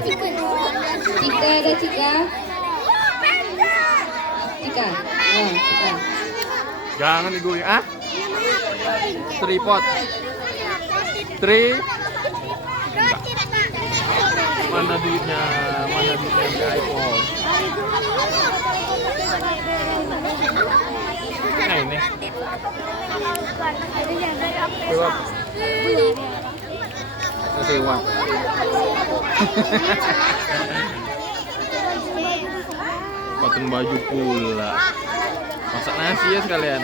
Cika ada Cika. Cika. Oh, Cika. Jangan digoyang. Ah? Tripod. Tri. Mana duitnya? Mana duitnya di iPhone? Nah ini. Coba. Kasih uang. Potong baju pula. Masak nasi ya sekalian.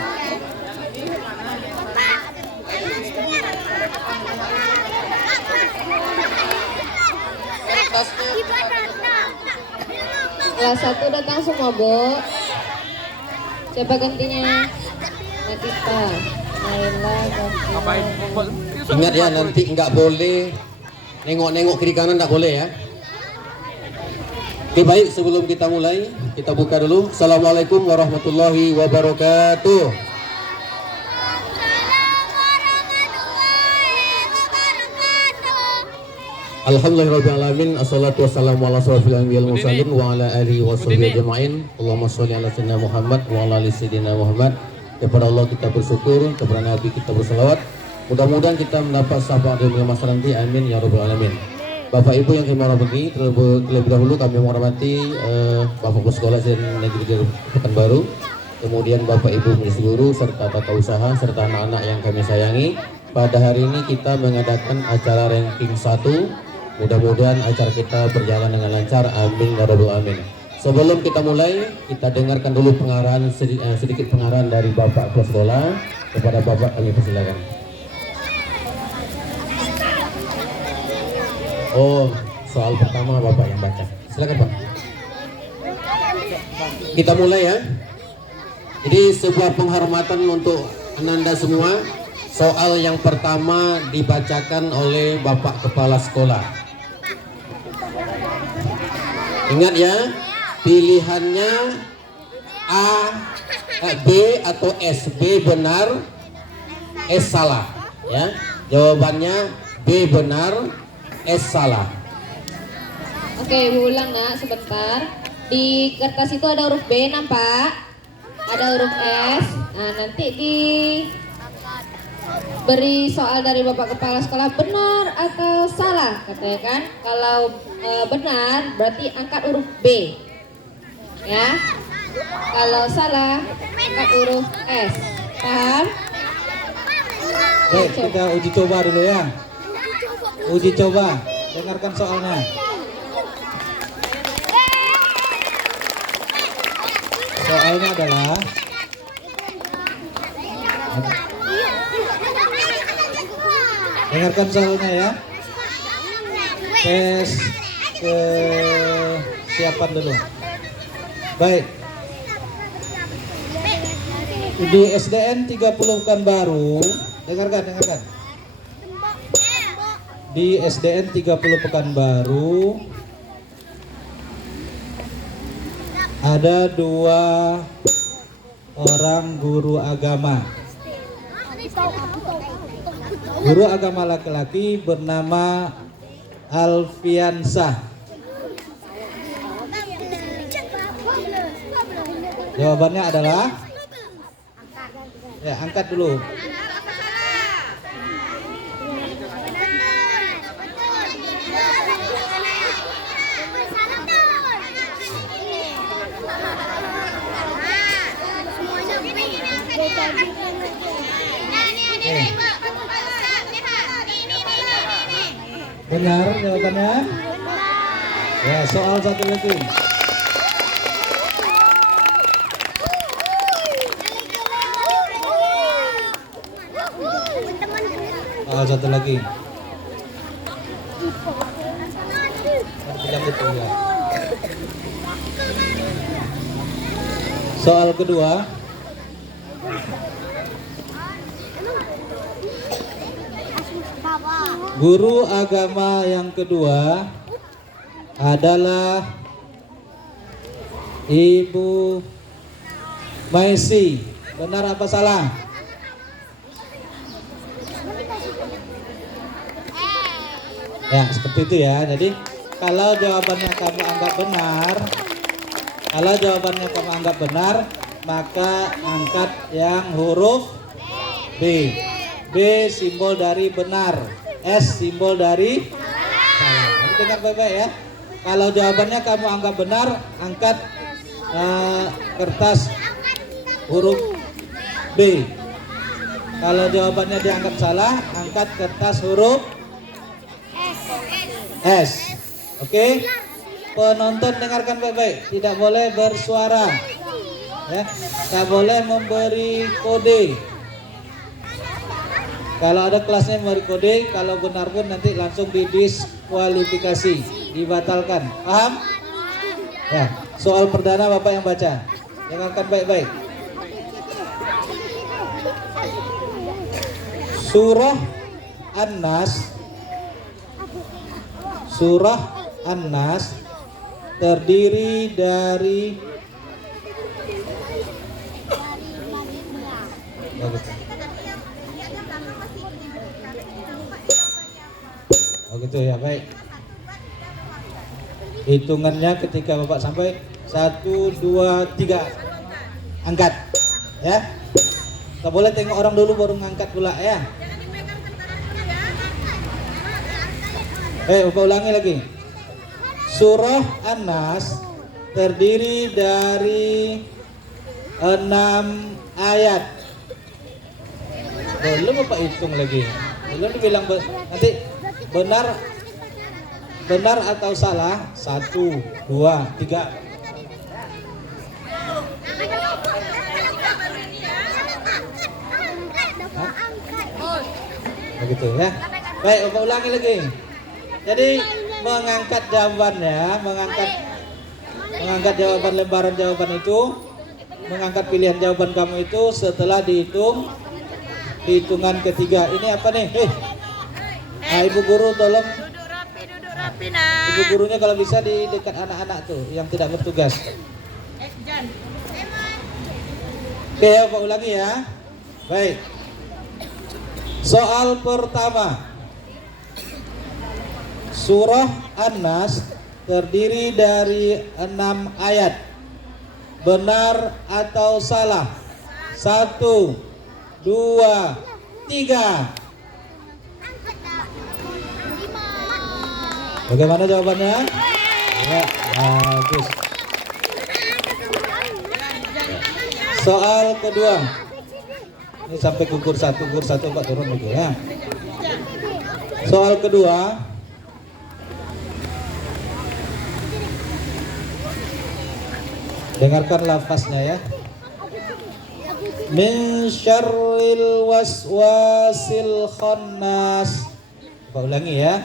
Kelas 1 datang semua, Bu. Siapa gantinya? Natita. Naila. Ngapain? Ingat ya, nanti nggak boleh nengok-nengok kiri kanan, nggak boleh ya. Oke, baik, sebelum kita mulai, kita buka dulu. Assalamualaikum warahmatullahi wabarakatuh. Alhamdulillahirrahmanirrahim. Assalatu wassalamu ala asrofil anbiya wal mursalin wa ala alihi wa sahbihi ajma'in. Allahumma sholli ala sayyidina Muhammad wa ala ali sayyidina Muhammad. Kepada Allah kita bersyukur, kepada Nabi kita berselawat. Mudah-mudahan kita mendapat syafaat dari masa nanti. Amin ya rabbal alamin. Bapak Ibu yang kami hormati, terlebih dahulu kami menghormati Bapak Kepala Sekolah SDN Negeri Pekanbaru, kemudian Bapak Ibu Majelis Guru serta tata usaha serta anak-anak yang kami sayangi. Pada hari ini kita mengadakan acara ranking 1. Mudah-mudahan acara kita berjalan dengan lancar. Amin ya rabbal alamin. Sebelum kita mulai, kita dengarkan dulu pengarahan sedikit pengarahan dari Bapak Kepala Sekolah. Kepada Bapak kami persilakan. Oh, soal pertama Bapak yang baca. Silakan Pak. Kita mulai ya. Jadi sebuah penghormatan untuk Ananda semua. Soal yang pertama dibacakan oleh Bapak Kepala Sekolah. Ingat ya, pilihannya A, B atau S. B benar, S salah. Ya, jawabannya B benar, S salah. Oke, Bu ulang nak sebentar. Di kertas itu ada huruf B nampak, ada huruf S. Nah nanti beri soal dari Bapak Kepala Sekolah benar atau salah katanya kan. Kalau benar berarti angkat huruf B ya, kalau salah angkat huruf S. Paham? Baik, kita uji coba dulu ya. Uji coba, dengarkan soalnya. Soalnya adalah dengarkan soalnya ya. Tes kesiapan dulu. Baik. Di SDN 30 Pekanbaru, dengarkan. Di SDN 30 Pekanbaru ada 2 orang guru agama. Guru agama laki-laki bernama Alfiansah. Jawabannya adalah, ya angkat dulu. Benar jawabannya. Ya, soal satu lagi. Soal satu lagi. Soal kedua. Guru agama yang kedua adalah Ibu Maisi. Benar apa salah? Ya, seperti itu ya. Jadi kalau jawabannya kamu anggap benar, maka angkat yang huruf B. B simbol dari benar, S simbol dari salah. Nanti dengar baik-baik ya. Kalau jawabannya kamu anggap benar, angkat kertas huruf B. Kalau jawabannya dianggap salah, angkat kertas huruf S. Oke? Penonton dengarkan baik-baik, tidak boleh bersuara. Ya, tak boleh memberi kode. Kalau ada kelasnya memberi kode, kalau benar pun nanti langsung didiskualifikasi, dibatalkan. Paham? Ya, soal perdana Bapak yang baca. Dengarkan baik-baik. Surah An-Nas terdiri dari gitu ya, baik. Hitungannya ketika Bapak sampai 1, 2, 3 angkat ya. Tak boleh tengok orang dulu baru ngangkat pula ya. Bapak ulangi lagi. Surah An-Nas terdiri dari 6 ayat. Belum Bapak hitung lagi. Belum dibilang nanti benar atau salah. 1, 2, 3. Begitu ya. Baik, Bapak ulangi lagi. Jadi mengangkat jawabannya, mengangkat jawaban lembaran jawaban itu, mengangkat pilihan jawaban kamu itu setelah dihitung hitungan ketiga. Ini apa nih? Nah, Ibu guru tolong. Duduk rapi nak. Ibu gurunya kalau bisa di dekat anak-anak tuh yang tidak bertugas. Oke, Bapak ulangi ya. Baik. Soal pertama. Surah An-Nas terdiri dari 6 ayat. Benar atau salah? 1, 2, 3. Bagaimana jawabannya? Ya, bagus. Soal kedua. Ini sampai gugur satu Pak turun lagi ya. Soal kedua. Dengarkan lafaznya ya. Min syarril waswasil khannas. Pak ulangi ya.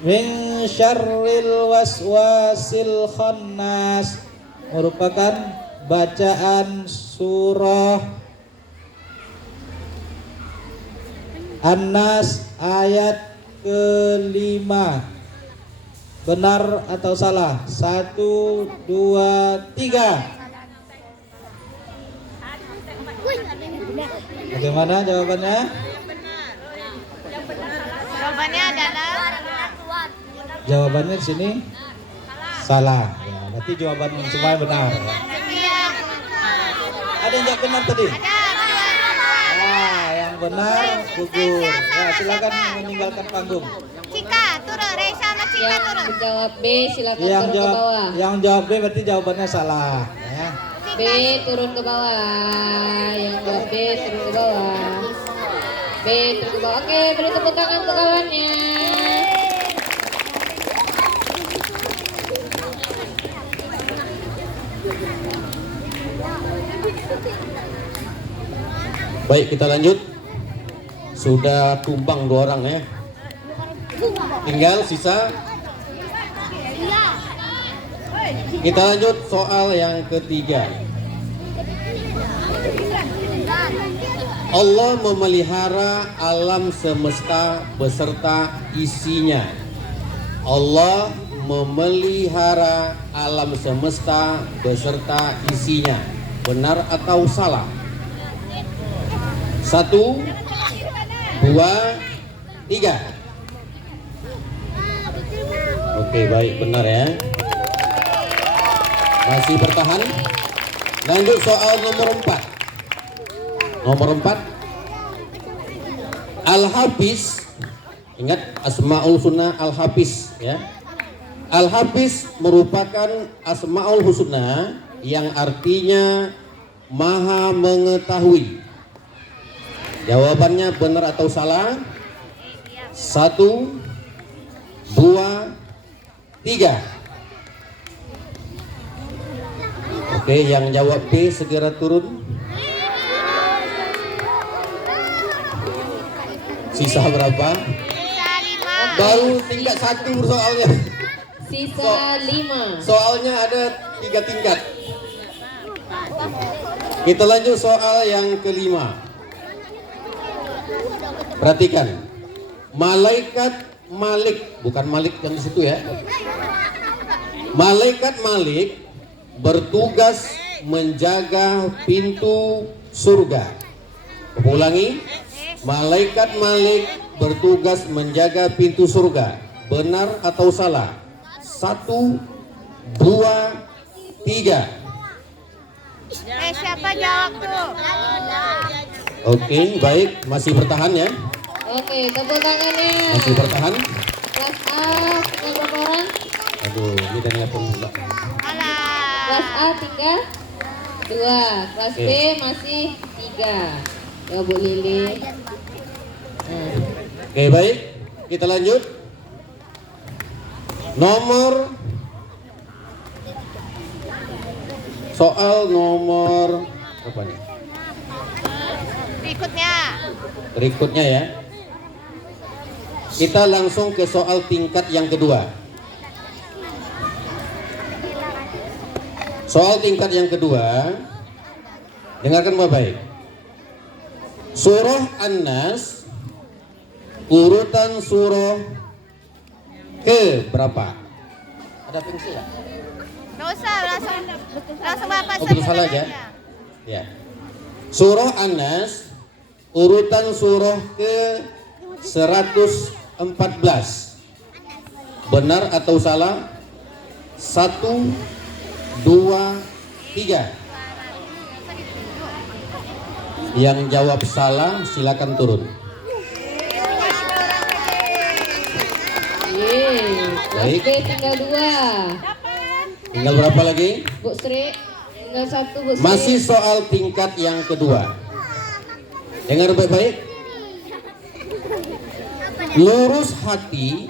Min syarril waswasil khannas merupakan bacaan surah An-Nas ayat ke-5. Benar atau salah? 1, 2, 3. Bagaimana jawabannya? Jawabannya adalah Jawabannya di sini salah. Ya, berarti jawaban semua benar. Ada yang jawab benar tadi? Ah, yang benar gugur. Ya, silakan meninggalkan panggung. Cika turun, Reza sama Cika Yang turun. menjawab B silakan turun ke bawah. Yang jawab B berarti jawabannya salah. Ya. B turun ke bawah. Yang jawab B turun ke bawah. B turun ke bawah. Oke, beri tepuk tangan untuk kawannya. Baik, kita lanjut. Sudah tumbang 2 orang ya. Tinggal sisa. Kita lanjut soal yang ketiga. Allah memelihara alam semesta beserta isinya. Allah memelihara alam semesta beserta isinya. Benar atau salah? 1, 2, 3. Oke, baik, benar ya. Masih bertahan. Lanjut soal nomor 4. Nomor 4. Al-Hafiz. Ingat Asmaul Husna Al-Hafiz ya. Al-Hafiz merupakan Asmaul Husna yang artinya Maha mengetahui. Jawabannya benar atau salah? 1, 2, 3. Oke, yang jawab B segera turun. Sisa berapa? Sisa 5. Baru tingkat 1 soalnya. Sisa 5. Soalnya ada 3 tingkat. Kita lanjut soal yang kelima. Perhatikan. Malaikat Malik, bukan Malik yang di situ ya. Malaikat Malik bertugas menjaga pintu surga. Ulangi. Malaikat Malik bertugas menjaga pintu surga. Benar atau salah? 1, 2, 3. Siapa jawab tuh? Oke, baik, masih bertahan ya. Oke, tepuk tangannya. Masih bertahan. Kelas A tinggal berapa orang? Aduh, ini dan ya pemula. Kelas A tinggal 2. Kelas B masih 3. Ya Bu Lili. Oke, baik, kita lanjut. Soal nomor apa nih? Berikutnya ya. Kita langsung ke soal tingkat yang kedua. Soal tingkat yang kedua, dengarkan baik-baik. Surah An-Nas, urutan surah ke berapa? Ada pensil ya? Nggak usah, langsung Bapak Oh, betul salah aja. Ya. Surah An-Nas, urutan surah ke 114. Benar atau salah? 1, 2, 3. Yang jawab salah silakan turun. Baik. B tinggal 2. Tinggal berapa lagi? Bu Sri tinggal 1 Bu Sri. Masih soal tingkat yang kedua. Dengar baik-baik. Lurus hati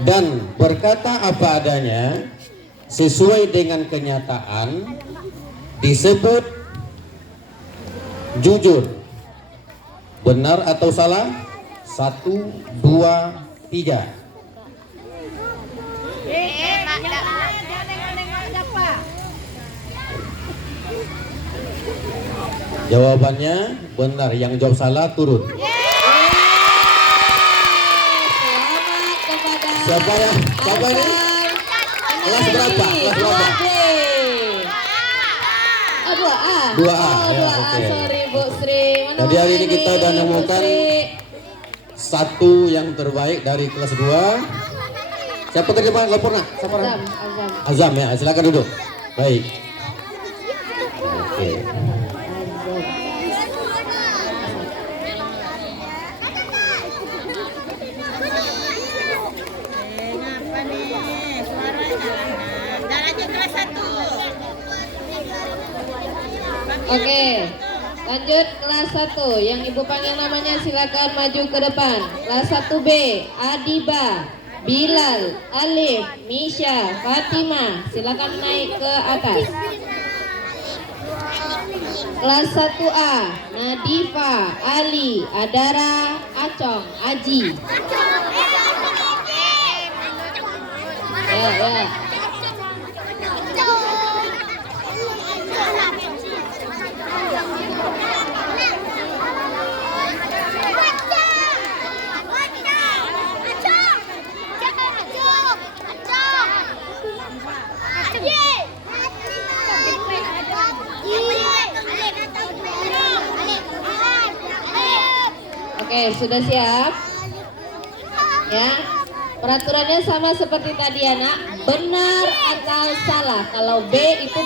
dan berkata apa adanya sesuai dengan kenyataan disebut jujur. Benar atau salah? 1, 2, 3. Jawabannya benar, yang jawab salah turun. Selamat kepada Siapa ya? Siapa ini? Kelas berapa? Kelas berapa? Oh, 2A. 2A, Oh, ya, 2A. oke. Sorry Bu Sri. Mana Jadi hari ini Bu kita udah Sri? menemukan Bu Sri. 1 yang terbaik dari kelas 2. Siapa ke depan? Lapor nak? Siapa? Azam. Azam ya, silakan duduk. Baik. Oke. Oke, lanjut kelas 1. Yang ibu panggil namanya silakan maju ke depan. Kelas 1B, Adiba, Bilal, Alif, Misha, Fatimah. Silakan naik ke atas. Kelas 1A, Nadifa, Ali, Adara, Acong, Aji. Ya. Oke, sudah siap? Ya. Peraturannya sama seperti tadi ya nak, benar atau salah. Kalau B itu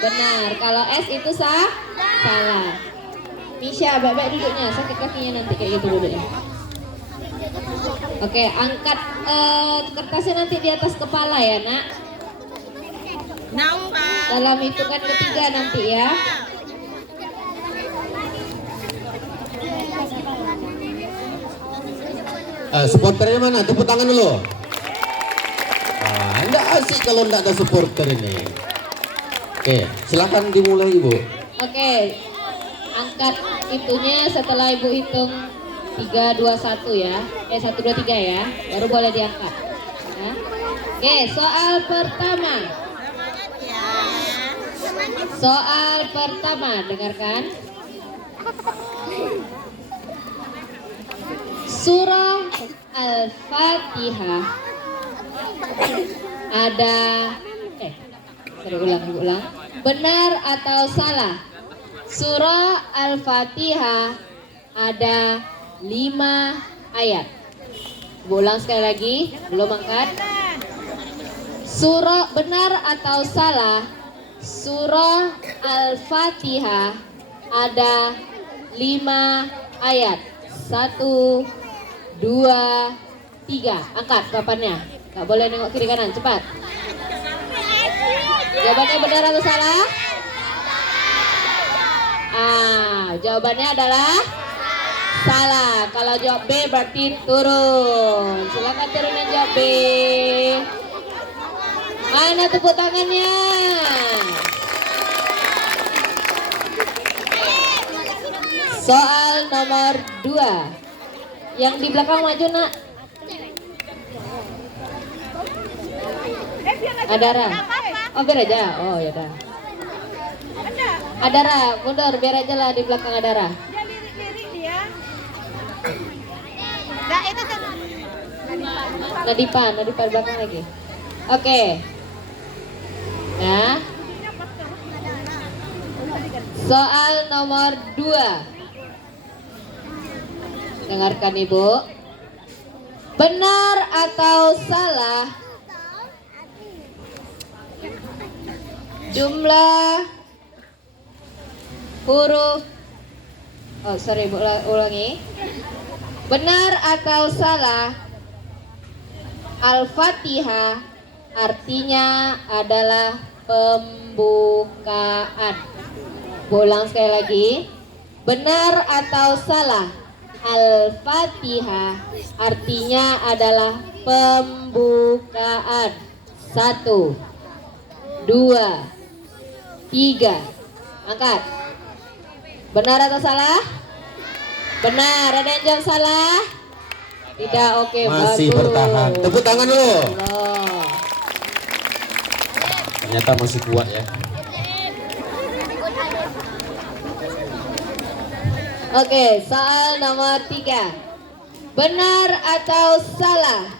benar, kalau S itu salah. Misha, baik-baik duduknya, sakit kakinya nanti kayak gitu duduknya. Oke, angkat kertasnya nanti di atas kepala ya nak. Dalam hitungan ketiga nanti ya. Supporternya mana? Tepuk tangan dulu. Nggak asik kalau nggak ada supporter ini. Oke, silakan dimulai ibu. Oke, angkat itunya setelah ibu hitung 3, 2, 1 ya. 1, 2, 3 ya. Baru boleh diangkat. Ya. Oke, soal pertama. Soal pertama, dengarkan. Surah Al-Fatihah ada ulang. Benar atau salah? Surah Al-Fatihah ada 5 ayat. Ulang sekali lagi, belum angkat. Surah benar atau salah? Surah Al-Fatihah ada 5 ayat. 1, 2, 3. Angkat papannya. Gak boleh nengok kiri kanan, cepat. Jawabannya benar atau salah? Jawabannya adalah salah. Kalau jawab B berarti turun. Silakan turunin jawab B. Mana tepuk tangannya? Soal nomor 2. Yang di belakang maju nak. Adara. Oh biar aja. Oh ya dah. Adara, mundur biar aja lah di belakang Adara. Nadipa di belakang lagi. Oke. Nah. Soal nomor 2. Dengarkan ibu. Benar atau salah? Jumlah huruf ulangi. Benar atau salah? Al-Fatihah artinya adalah pembukaan. Ulang sekali lagi. Benar atau salah? Al-Fatihah artinya adalah pembukaan. 1, 2, 3. Angkat. Benar atau salah? Benar. Ada yang jawab salah? Tidak. Oke, masih bagus. bertahan. Tepuk tangan dulu. Oh. Ternyata masih kuat ya. Oke, soal nomor 3. Benar atau salah?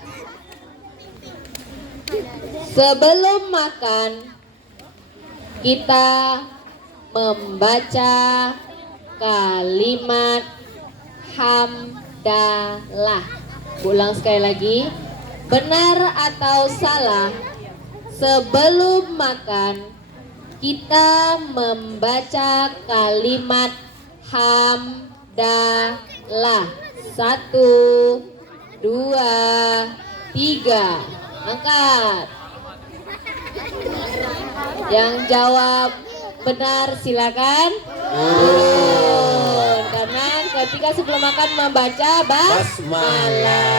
Sebelum makan kita membaca kalimat hamdalah. Ulang sekali lagi. Benar atau salah? Sebelum makan kita membaca kalimat hamdalah. 1, 2, 3. Angkat. Yang jawab benar silakan turun. Karena ketika sebelum makan membaca basmalah.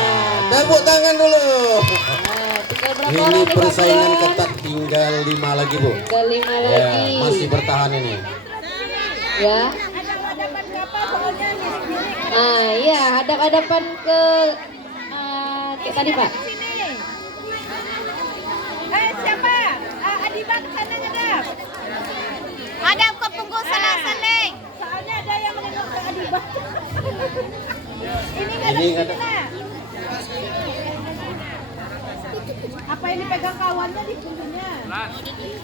Tepuk tangan dulu. Nah, tinggal berapa Ini orang nih, persaingan Fabian? ketat, tinggal 5 lagi bu. Tinggal 5 Ya, lagi. masih bertahan ini. Ya. Iya, hadap-hadapan ke kayak tadi Pak. Siapa? Adiba ke sana ngadap. Hadap ke punggung salah seling. Soalnya ada yang menengok ke Adiba. Ini ada. Apa ini pegang kawannya di punggungnya?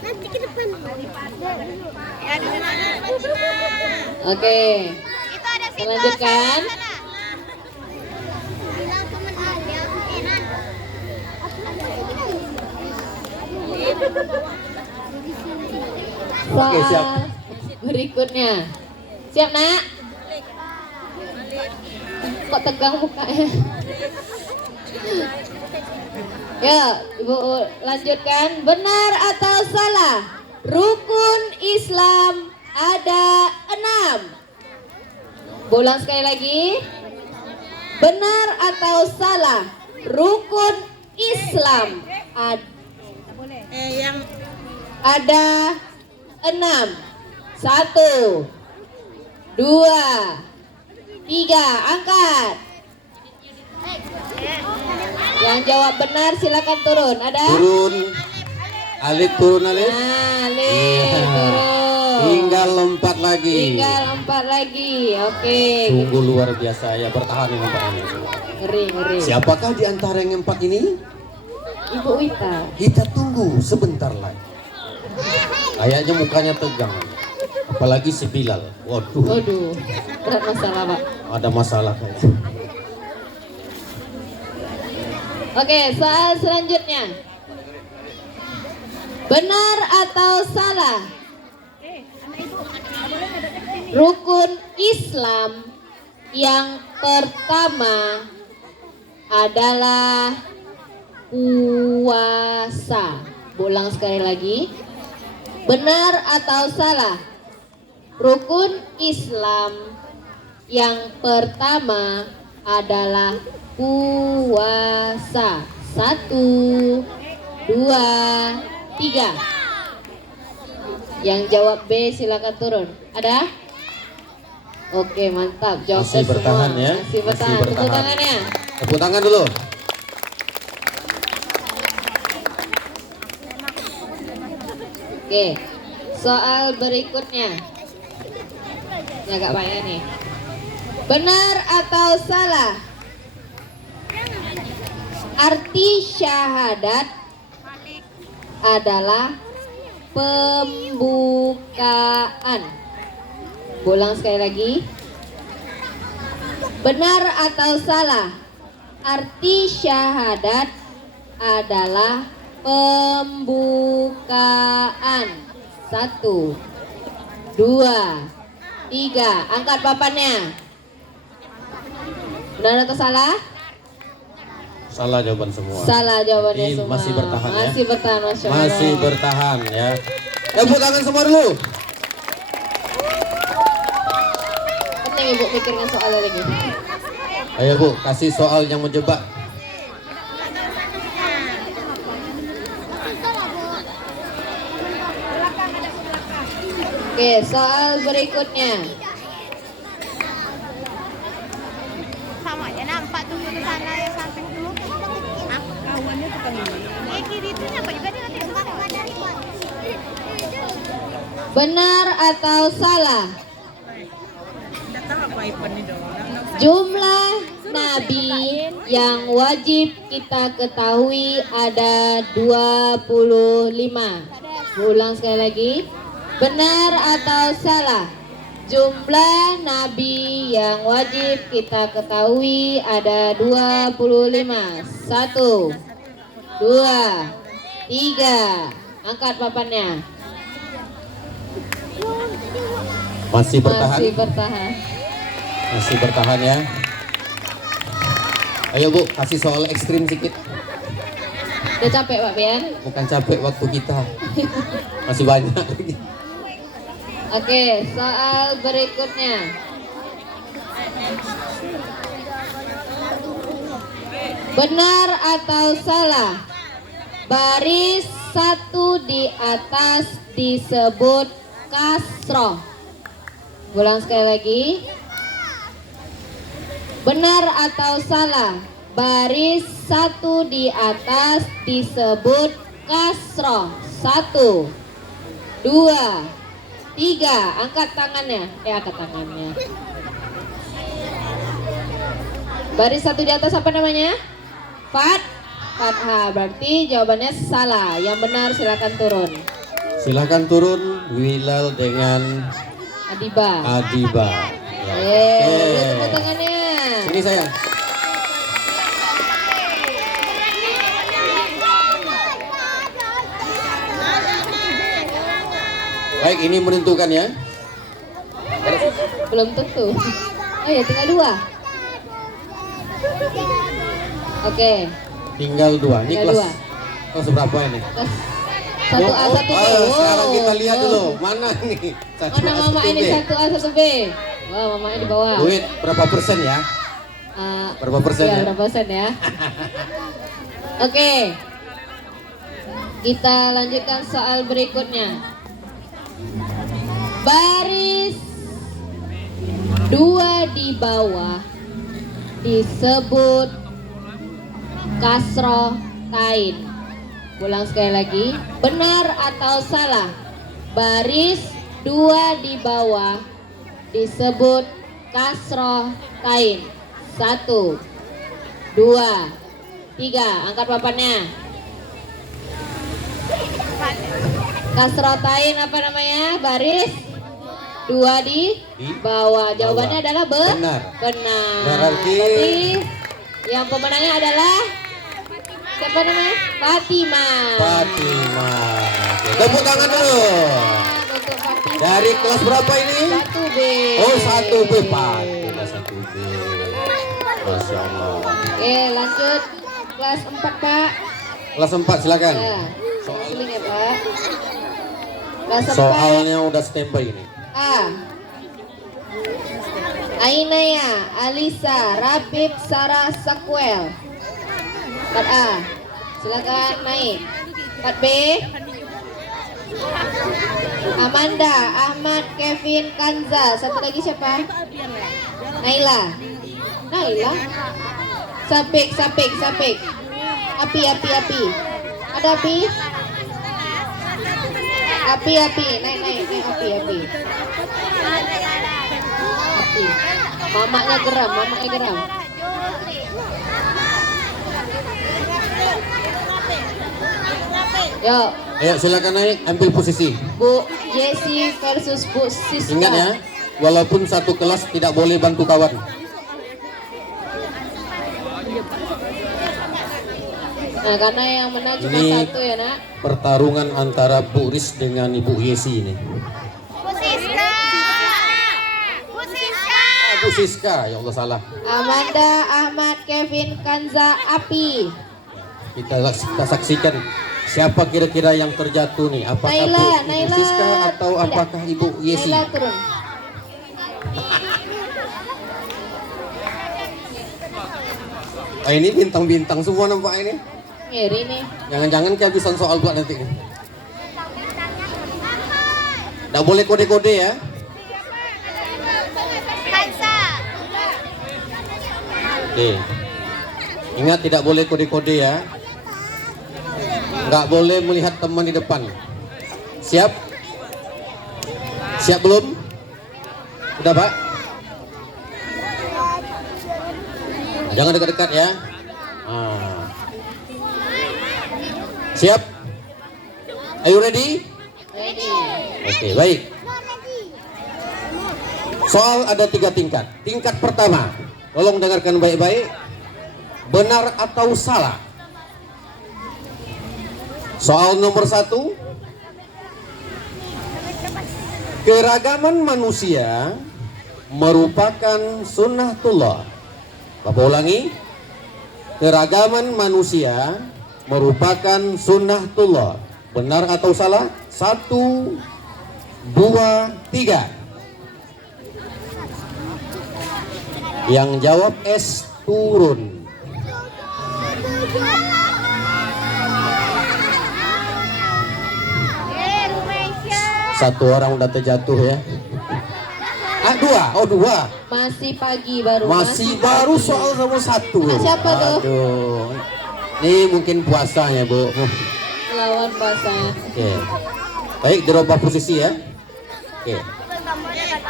Nanti ke depan. Ya, di mana? Oke. Itu ada situ. Lanjutkan. Oke, siap. Soal berikutnya. Siap, Nak? Kok tegang mukanya? Ya, Ibu lanjutkan. Benar atau salah? Rukun Islam ada 6. Ulang sekali lagi. Benar atau salah? Rukun Islam ada 6. 1, 2, 3. Angkat. Yang jawab benar silakan turun. Ada? Turun. Alif turun Alif. Nah, Lih, Iya. turun. Tinggal 4 lagi. Tinggal 4 lagi. Oke. Sungguh luar biasa ya, bertahan ini Pak ini. Ngeri, ngeri. Siapakah di antara yang 4 ini? Ibu Wita. Kita tunggu sebentar lagi. Kayaknya mukanya tegang. Apalagi si Bilal. Waduh, Waduh, berat masalah, Pak. ada masalah kayaknya. Oke, soal selanjutnya. Benar atau salah? Rukun Islam yang pertama adalah puasa. Ulang sekali lagi. Benar atau salah? Rukun Islam yang pertama adalah puasa. 1, 2, 3. Yang jawab B silakan turun. Ada? Oke, mantap. Jawab Masih semua. bertahan ya. Masih bertahan. Tepuk tangannya. Tepuk tangan dulu. Oke. Soal berikutnya. Ini agak banyak nih. Benar atau salah? Arti syahadat adalah pembukaan. Ulang sekali lagi. Benar atau salah? Arti syahadat adalah pembukaan. 1, 2, 3. Angkat papannya. Benar atau salah? Salah jawaban semua. Salah jawabannya Jadi semua. masih bertahan ya. Masih bertahan, Masya Allah. Masih bertahan ya. Tepuk tangan semua dulu. Penting Ibu pikirkan soalnya lagi. Ayo Bu, kasih soal yang menjebak. Oke, soal berikutnya. Sama aja nampak tuh ke sana yang samping dulu. Kawannya bukan ini. Kiri itu nyapa juga dia nanti suka. Benar atau salah? Jumlah nabi yang wajib kita ketahui ada 25. Ulang sekali lagi. Benar atau salah? Jumlah nabi yang wajib kita ketahui ada 25. 1, 2, 3. Angkat papannya. Masih bertahan. Masih bertahan. Masih bertahan ya. Ayo Bu, kasih soal ekstrim sedikit. Udah capek Pak Bian? Bukan capek waktu kita. Masih banyak lagi. Oke, soal berikutnya. Benar atau salah? Baris 1 di atas disebut kasroh. Ulang sekali lagi. Benar atau salah? Baris 1 di atas disebut kasroh. 1, 2, 3. Angkat tangannya. Angkat tangannya. Baris 1 di atas apa namanya? Fathah. Berarti jawabannya salah. Yang benar silakan turun. Silakan turun Wilal dengan Adiba. Adiba. Tepuk tangannya. Sini sayang. Baik, ini menentukan ya. Belum tentu. Oh ya, tinggal 2. Oke. Tinggal 2. Ini Tinggal kelas kelas berapa ini? Kelas 1A 1B. Sekarang kita lihat dulu mana nih. Mana mama ini 1A 1B? Wah, mamanya di bawah. Duit berapa persen ya? Berapa persen ya? ya? Berapa persen ya? Oke. Kita lanjutkan soal berikutnya. Baris 2 di bawah disebut kasroh tain. Ulang sekali lagi, benar atau salah? Baris 2 di bawah disebut kasroh tain. 1, 2, 3. Angkat papannya. Kasroh tain apa namanya? Baris 2 di bawah. Jawabannya adalah Benar. benar. Berarti yang pemenangnya adalah siapa namanya? Fatima. Fatima. Oke, tepuk tangan dulu. Untuk Fatima. Dari kelas berapa ini? 1B. Oh, 1B, Fatima 1B. Masya Allah. Oke, lanjut kelas 4, Pak. Kelas 4 silakan. Ya. Suling ya, Pak. Kelas 4. Soalnya udah standby ini. A. Ainaya, Alisa, Rabib, Sarah, Sakwel. 4A. Silakan naik. 4B. Amanda, Ahmad, Kevin, Kanza. Satu lagi siapa? Naila. Naila. Sapik. Api. Ada api? Api. Naik api. Api. Mamanya geram. Yuk, Ayo silakan naik, ambil posisi. Bu Yesi versus Bu Siska. Ingat ya, walaupun satu kelas tidak boleh bantu kawan. Nah, karena yang menang cuma Ini 1 ya, Nak. pertarungan antara Bu Ris dengan Ibu Yesi ini. Bu Siska. Bu Siska, ya Allah salah. Amanda, Ahmad, Kevin, Kanza, Api. Kita saksikan siapa kira-kira yang terjatuh nih. Apakah Bu Siska atau tidak. apakah Ibu Yesi? Naila turun. Ini bintang-bintang semua nampak ini. Ngeri nih. Jangan-jangan kehabisan soal buat nanti. Nggak boleh kode-kode ya. Kansa. Oke. Ingat tidak boleh kode-kode ya. Nggak boleh melihat teman di depan. Siap? Siap belum? Udah Pak? Jangan dekat-dekat ya. Siap? Are you ready? Ready. Oke, baik. Soal ada 3 tingkat. Tingkat pertama, tolong dengarkan baik-baik. Benar atau salah? Soal nomor 1. Keragaman manusia merupakan sunnatullah. Bapak ulangi. Keragaman manusia merupakan sunnatullah. Benar atau salah? 1, 2, 3. Yang jawab S turun. Satu orang udah terjatuh ya. 2. Oh 2. Masih pagi baru. Masih baru soal nomor 1. Siapa tuh? Aduh. Ini mungkin puasanya Bu. Lawan puasanya. Oke. Baik, dirubah posisi ya. Oke.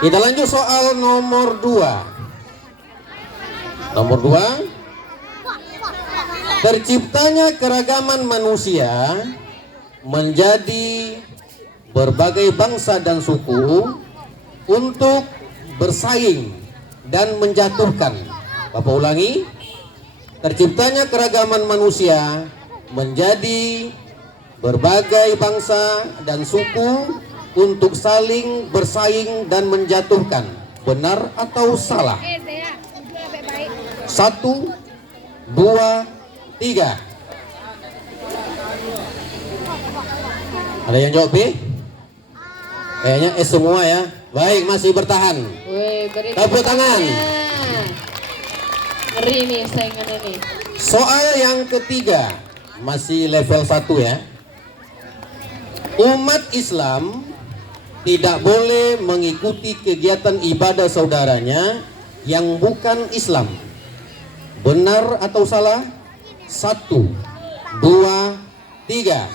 Kita lanjut soal nomor 2. Nomor 2. Terciptanya keragaman manusia menjadi berbagai bangsa dan suku untuk bersaing dan menjatuhkan. Bapak ulangi. Terciptanya keragaman manusia menjadi berbagai bangsa dan suku untuk saling bersaing dan menjatuhkan. Benar atau salah? 1, 2, 3. Ada yang jawab B? Kayaknya S semua ya. Baik, masih bertahan. Wih, beri Tepuk tangan. Ngeri nih saingan ini. Soal yang ketiga, masih level 1 ya. Umat Islam tidak boleh mengikuti kegiatan ibadah saudaranya yang bukan Islam. Benar atau salah? 1, 2, 3.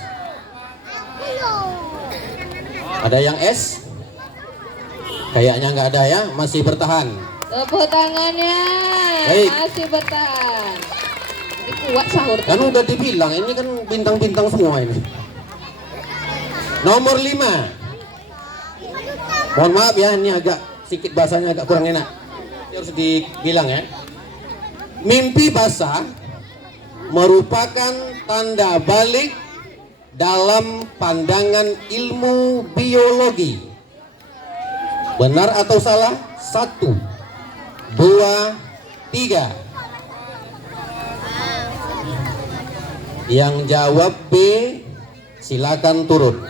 Ada yang S? Kayaknya nggak ada ya, masih bertahan. Tepuk tangannya. Baik. Masih bertahan. Ini kuat sahur. Kan udah dibilang, ini kan bintang-bintang semua ini. Nomor 5. Mohon maaf ya, ini agak sedikit bahasanya agak kurang enak. Ini harus dibilang ya. Mimpi basah merupakan tanda balik dalam pandangan ilmu biologi. Benar atau salah? 1, 2, 3. Yang jawab B, silakan turun.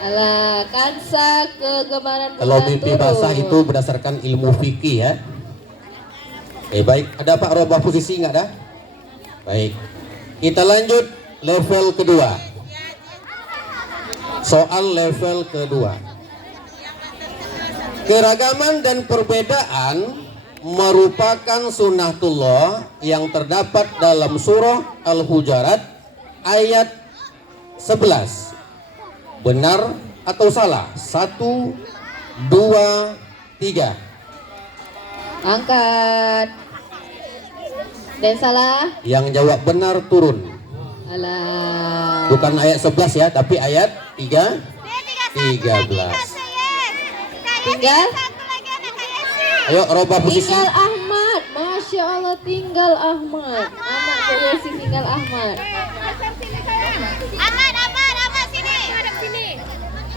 Alah, kansa kegemaran Kalau bulan mimpi turun. basah itu berdasarkan ilmu fikih ya. Baik, ada Pak Robah posisi nggak ada? Baik, kita lanjut level kedua. Soal level kedua. Keragaman dan perbedaan merupakan sunnatullah yang terdapat dalam surah Al-Hujurat ayat 11. Benar atau salah? 1, 2, 3. Angkat. Dan salah. Yang jawab benar turun. Alah. Bukan ayat 11 ya, tapi ayat 13. Tinggal. Ayo robah posisi. Tinggal Ahmad. Masya Allah, tinggal Ahmad. Anak Koyesi tinggal Ahmad. Aman sini.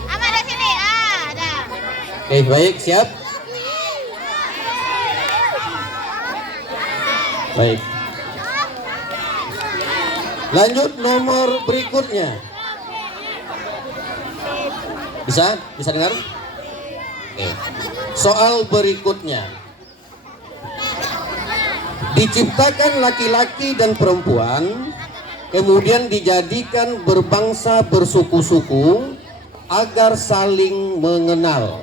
Aman ada sini. Ada. Oke, baik, siap. Baik. Lanjut nomor berikutnya. Bisa dengar? Oke. Soal berikutnya. Diciptakan laki-laki dan perempuan, kemudian dijadikan berbangsa bersuku-suku agar saling mengenal.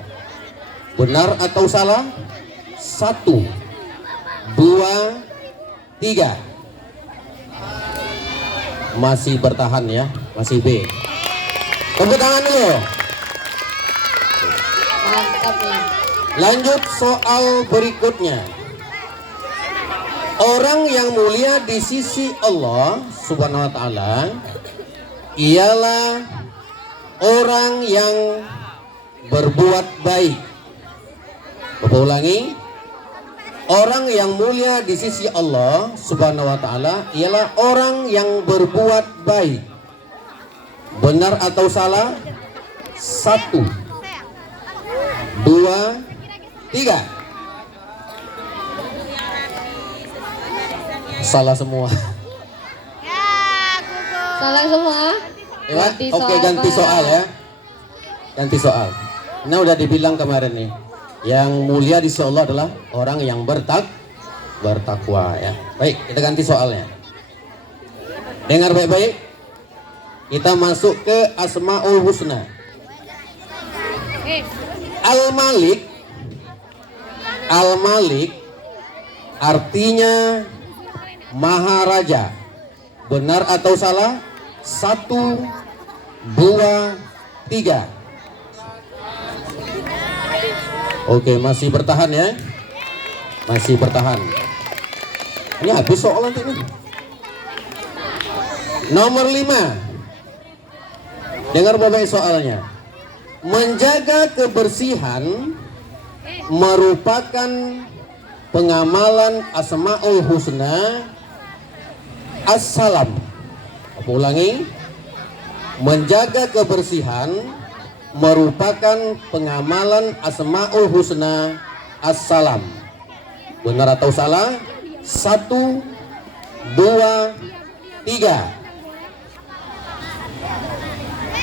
Benar atau salah? 1, 2, 3. Masih bertahan ya, masih B. Tepuk tangan dulu. Mantap nih. Lanjut soal berikutnya. Orang yang mulia di sisi Allah Subhanahu wa taala ialah orang yang berbuat baik. Bapak ulangi. Orang yang mulia di sisi Allah Subhanahu wa taala ialah orang yang berbuat baik. Benar atau salah? 1, 2, 3. Salah semua. Salah semua. Ya, oke, ganti soal ya. Ganti soal. Nah, udah dibilang kemarin nih. Yang mulia di sisi Allah adalah orang yang bertakwa ya. Baik, kita ganti soalnya. Dengar baik-baik. Kita masuk ke Asmaul Husna. Al-Malik artinya Maharaja. Benar atau salah? 1, 2, 3. Oke, masih bertahan ya. Masih bertahan. Ini habis soal nanti nih. Nomor 5. Dengar baik soalnya. Menjaga kebersihan merupakan pengamalan Asmaul Husna Assalam. Aku ulangi. Menjaga kebersihan merupakan pengamalan Asmaul Husna As-Salam. Benar atau salah? 1, 2, 3.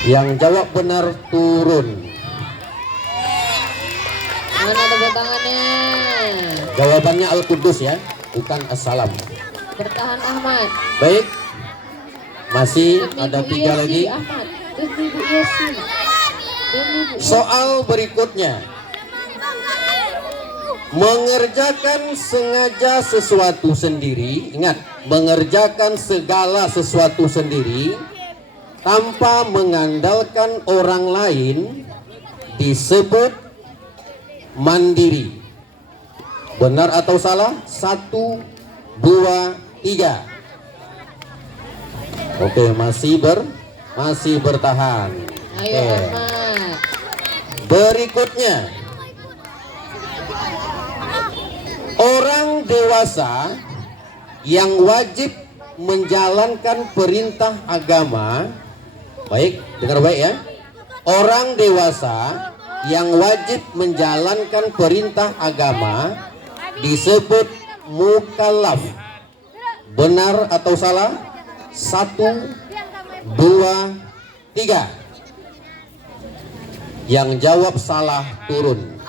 Yang jawab benar turun. Mana tepuk tangannya? Jawabannya Al-Qudus ya, bukan As-Salam. Bertahan Ahmad. Baik, masih Demi ada Bu 3 Yesi, lagi. Ahmad. Demi Bu Yesi. Demi Bu Yesi. Soal berikutnya, mengerjakan sengaja sesuatu sendiri. Ingat, mengerjakan segala sesuatu sendiri tanpa mengandalkan orang lain disebut mandiri. Benar atau salah? 1, 2, 3. Oke, masih bertahan. Ayo Oke. Ahmad. Berikutnya, orang dewasa yang wajib menjalankan perintah agama. Baik, dengar baik ya. Orang dewasa yang wajib menjalankan perintah agama disebut mukallaf. Benar atau salah? 1, 2, 3. Yang jawab salah turun.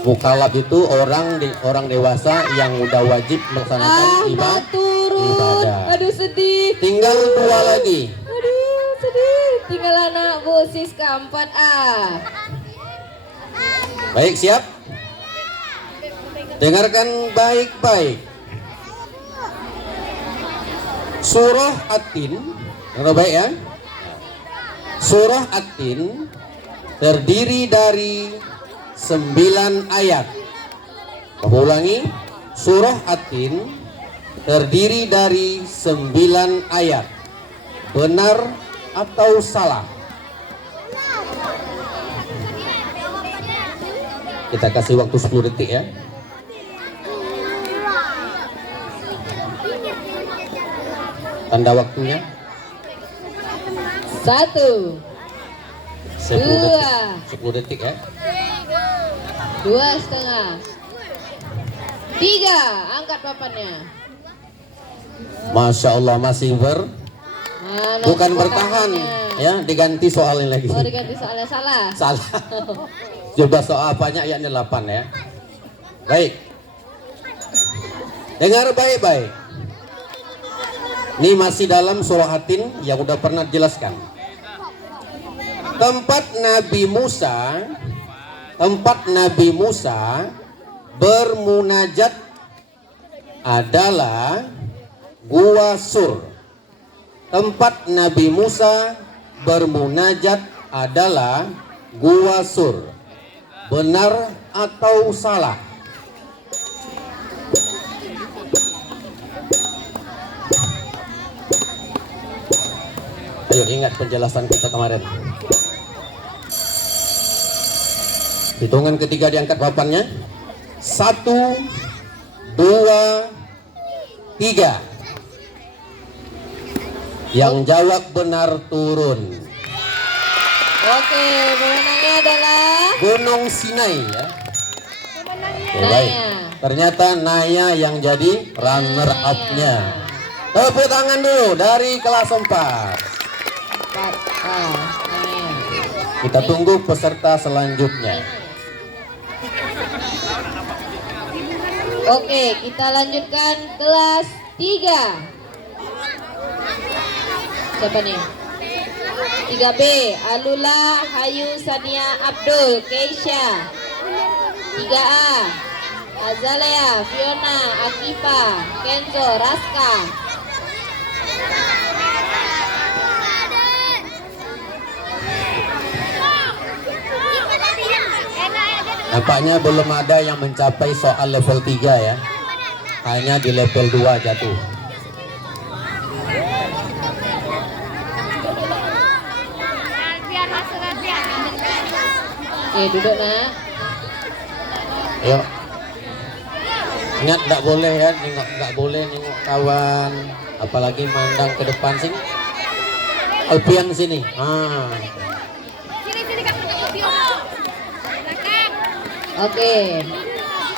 Mukallaf itu orang dewasa yang udah wajib melaksanakan Ahmad turun. ibadah. Aduh sedih. Tinggal 2 lagi. Aduh sedih. Tinggal anak Bu Siska 4 Baik, siap? Dengarkan baik-baik. Surah At-Tin, dengar baik ya. Surah At-Tin terdiri dari 9 ayat. Bapak ulangi, Surah At-Tin terdiri dari 9 ayat. Benar atau salah? Kita kasih waktu 10 detik ya. Tanda waktunya 1, 10 detik ya. 2,5, 3. Angkat papannya. Masya Allah, masih Mana bukan tepuk bertahan tangannya? ya, diganti soalnya lagi. Oh diganti soalnya salah. Salah. Coba soal apanya, ayatnya 8 ya. Baik. Dengar baik-baik. Ini masih dalam surah At-Tin yang udah pernah dijelaskan. Tempat Nabi Musa bermunajat adalah Gua Sur. Tempat Nabi Musa bermunajat adalah Gua Sur. Benar atau salah? Ayo ingat penjelasan kita kemarin. Hitungan ketiga diangkat papannya. 1, 2, 3. Yang jawab benar turun. Oke, pemenangnya adalah Gunung Sinai ya. Oke, Naya. baik. Ternyata Naya yang jadi runner up-nya. Tepuk tangan dulu dari kelas 4. 4. Naya. Kita tunggu peserta selanjutnya. Oke, kita lanjutkan kelas 3. Siapa nih? 3B, Alula Hayu Sania Abdul Keisha. 3A, Azalea Fiona Akifa Kenzo Raska. Nampaknya belum ada yang mencapai soal level 3 ya. Hanya di level 2 jatuh. Biar masuk biar. Oke, duduk nak. Ayo. Ingat nggak boleh ya, nggak boleh nengok kawan, apalagi mandang ke depan sini. Alfian sini. Ah. Sini kamu dekat dia. Belakang. Oke.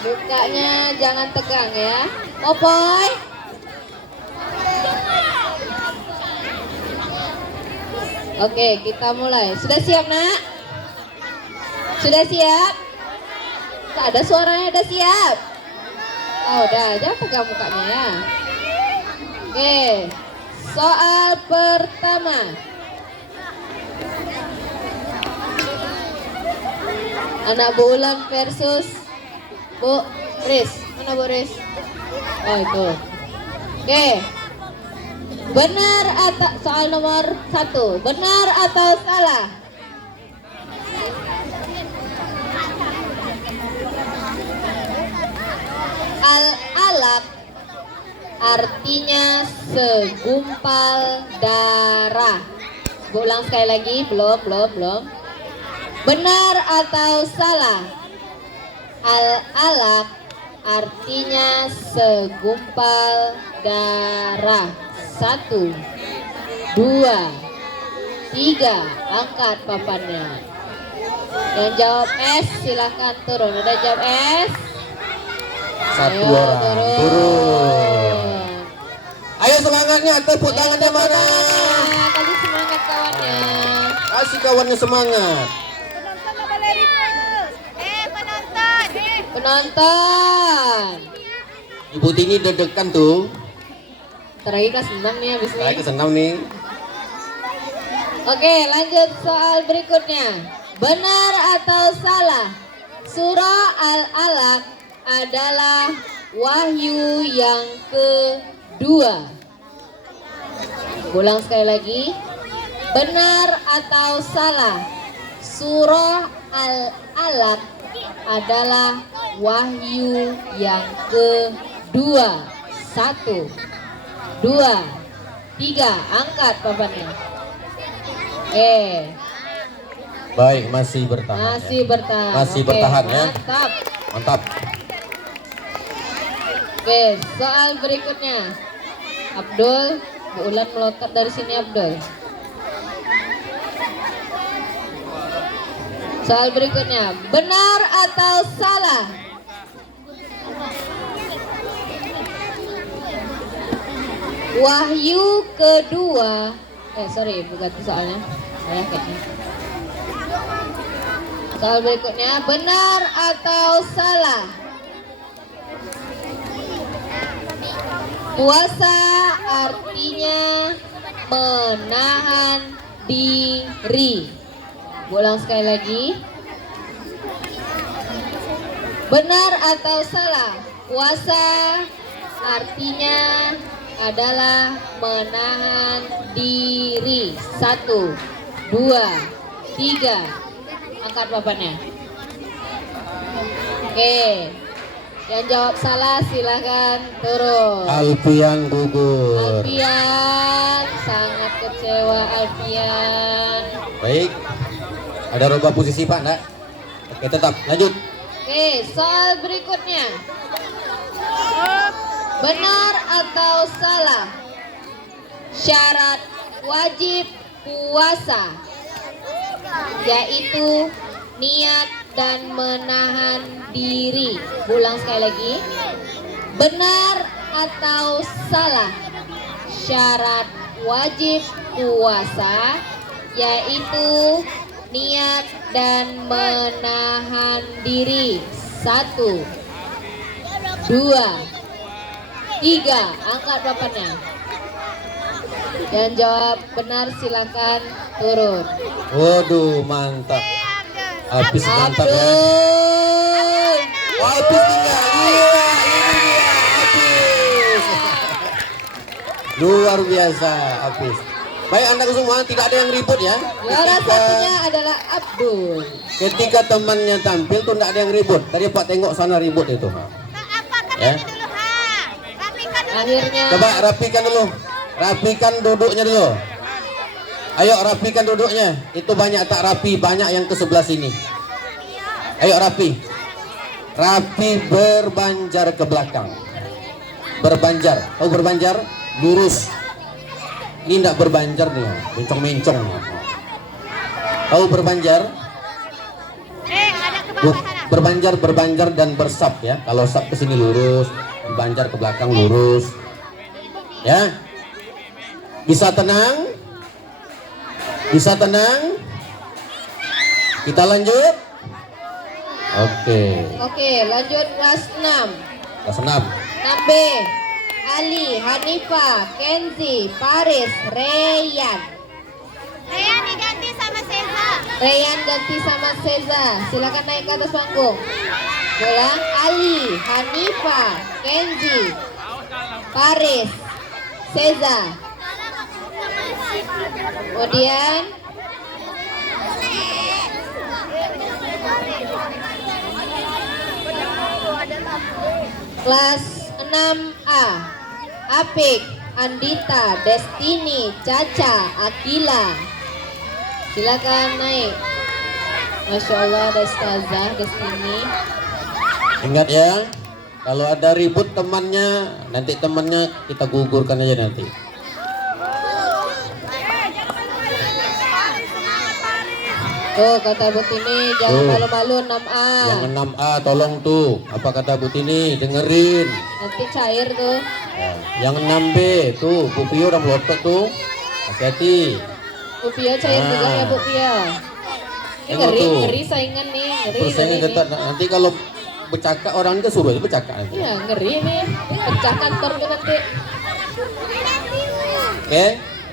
Mukanya jangan tegang ya. Opoy. Oke, kita mulai. Sudah siap, Nak? Sudah siap? Tak ada suaranya, udah siap? Oh, udah. Jangan pegang mukanya ya. Oke. Soal pertama. Anak Bu Ulan versus Bu Riz. Mana Bu Riz? Oh, itu. Oke. Benar atau soal nomor 1. Benar atau salah? Al-alaq artinya segumpal darah. Ulang sekali lagi, belum. Benar atau salah? Al-alaq artinya segumpal darah. 1, 2, 3. Angkat papannya. Yang jawab S silahkan turun. Udah jawab S? Satu Ayo, orang turun. Ayo semangatnya, tepuk Ayo, tangannya tepuk mana? tangannya. Kasih semangat kawannya. Kasih kawannya semangat. Penonton nggak boleh ribut. Penonton. Penonton. Ibu Tini deg-degan tuh. Terakhir kelas 6 nih habis ini. Lagi senam nih. Oke, lanjut soal berikutnya. Benar atau salah? Surah Al-Alaq adalah wahyu yang kedua. Ulang sekali lagi. Benar atau salah? Surah Al-Alaq adalah wahyu yang kedua. 1, 2, 3. Angkat papannya. Baik, masih bertahan. Masih bertahan. Masih Oke, bertahan ya. Mantap. Mantap. Oke, soal berikutnya. Abdul, Bu Ulan melotot dari sini Abdul. Soal berikutnya, benar atau salah? Wahyu kedua. Bukan itu soalnya. Saya kayaknya. Soal berikutnya, benar atau salah? Puasa artinya menahan diri. Ulang sekali lagi. Benar atau salah? Puasa artinya adalah menahan diri. 1, 2, 3. Angkat papannya. Oke. Yang jawab salah silahkan turun. Alfian gugur. Alfian, sangat kecewa Alfian. Baik. Ada rubah posisi Pak, enggak? Oke, tetap lanjut. Oke, soal berikutnya. Benar atau salah? Syarat wajib puasa yaitu niat dan menahan diri. Ulang sekali lagi. Benar atau salah? Syarat wajib puasa yaitu niat dan menahan diri. 1, 2, 3. Angkat papannya. Yang jawab benar silakan turun. Waduh, mantap. Habis mantap ya. Abdul. Habis tinggal. Iya, ini dia habis. Luar biasa habis. Baik anak semua, tidak ada yang ribut ya. Juara satunya adalah Abdul. Ketika temannya tampil tuh tidak ada yang ribut. Tadi Pak tengok sana ribut itu. Ya. Akhirnya Coba rapikan dulu. Rapikan duduknya dulu. Ayo rapikan duduknya. Itu banyak tak rapi, banyak yang ke sebelah sini. Ayo rapi. Rapi berbanjar ke belakang. Berbanjar. Oh berbanjar lurus. Ini tidak berbanjar nih, mencong-mencong. Tahu berbanjar? Ada ke bawah sana. Berbanjar dan bersap ya. Kalau sap ke sini lurus, berbanjar ke belakang lurus. Ya. Bisa tenang? Bisa tenang? Kita lanjut? Oke, lanjut kelas 6. Kelas 6. 6B. Ali, Hanifa, Kenzi, Paris, Reyan. Reyan diganti sama Seza. Reyan ganti sama Seza. Silakan naik ke atas panggung. Ulang. Ali, Hanifa, Kenzi, Paris, Seza. Kemudian kelas 6A. Apik, Andita, Destini, Caca, Akila. Silakan naik. Masya Allah ada Ustazah Destini. Ingat ya, kalau ada ribut temannya, nanti temannya kita gugurkan aja nanti. Tuh kata Butini jangan Tuh. malu-malu 6A. Yang 6A tolong tuh, apa kata Bu Tini, dengerin. Nanti cair tuh. Ya. Yang 6B tuh, Bu Pio udah melotot tuh. Hati-hati. Bu Pia cair juga ya Bu Pia. Ini Tengok ngeri, tuh. ngeri saingan nih, ngeri. Persaingan ngeri ketat. nih. Nanti kalau bercakap orang itu suruh aja bercakap nanti. Iya ngeri nih, pecah kantor tuh nanti. Oke,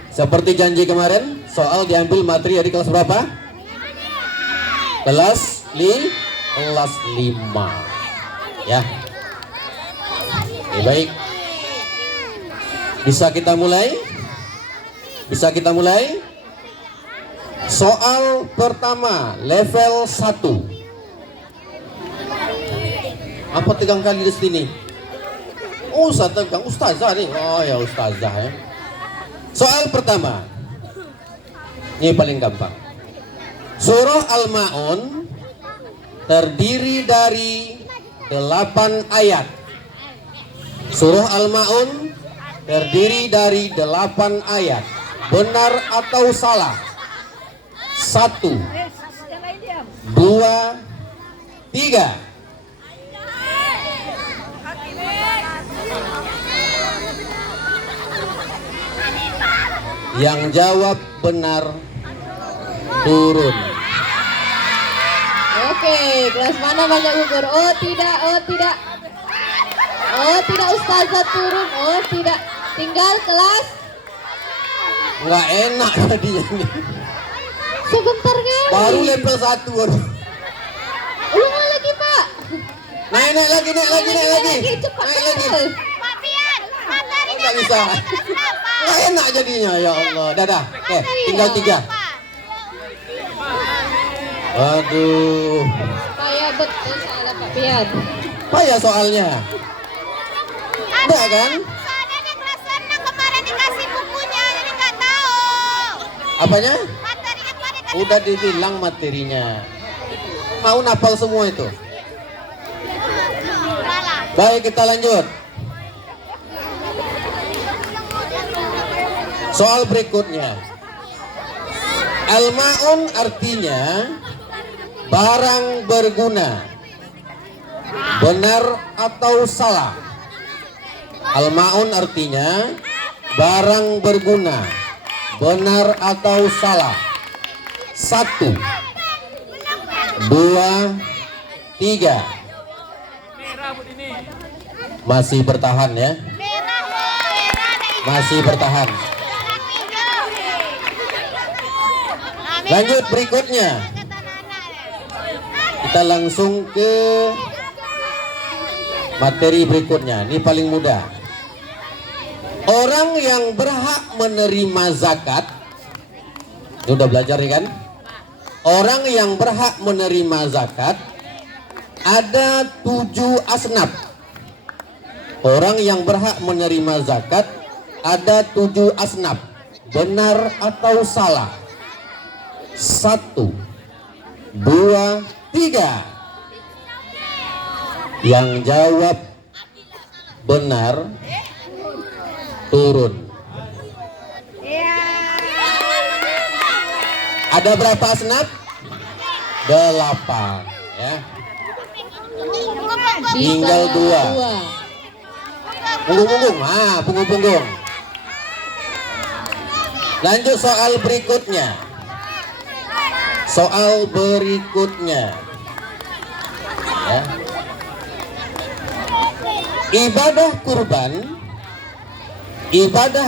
seperti janji kemarin, soal diambil materi dari kelas berapa? Kelas 5. Ya. Oke, baik. Bisa kita mulai? Bisa kita mulai? Soal pertama, level 1. Apa tegang kali di sini? Oh, saya tegang ustazah nih. Oh ya ustazah ya. Soal pertama. Ini paling gampang. Surah Al-Ma'un terdiri dari 8 ayat. Surah Al-Ma'un terdiri dari 8 ayat. Benar atau salah? 1, 2, 3. Yang jawab benar turun. Oke, kelas mana banyak gugur? Oh tidak, oh tidak. Oh tidak Ustazah turun. Oh tidak. Tinggal kelas Nggak enak tadinya nih. sebentar kali. Baru level 1. Ulang lagi Pak. Naik lagi. Cepat Naik lagi. cepat. Pak Pian, materinya Nggak bisa. Nggak enak jadinya ya Allah. Dadah. Oke, tinggal 3. Aduh. Payah betul salah Pak Pian. Payah soalnya. Udah kan? Soalnya di kelas 6 kemarin dikasih bukunya, jadi nggak tahu. Apanya? Materinya kemarin kan Udah dibilang materinya. Mau napal semua itu. salah. Baik, kita lanjut. Soal berikutnya. Al-Ma'un artinya barang berguna. Benar atau salah? Al-Ma'un artinya barang berguna. Benar atau salah? 1, 2, 3. Masih bertahan ya. Merah loh, merah ada hijau. Masih bertahan. Merah hijau. Nah, merah Lanjut berikutnya. kata Nana deh. Kita langsung ke materi berikutnya. Ini paling mudah. Orang yang berhak menerima zakat. Ini udah belajar nih kan? Orang yang berhak menerima zakat ada 7 asnaf. Orang yang berhak menerima zakat ada 7 asnaf. Benar atau salah? 1, 2, 3. Yang jawab benar turun. Iya. Ada berapa asnaf? 8 ya. Tinggal 2. Punggung-punggung. Punggung-punggung. Lanjut soal berikutnya. Ya. Ibadah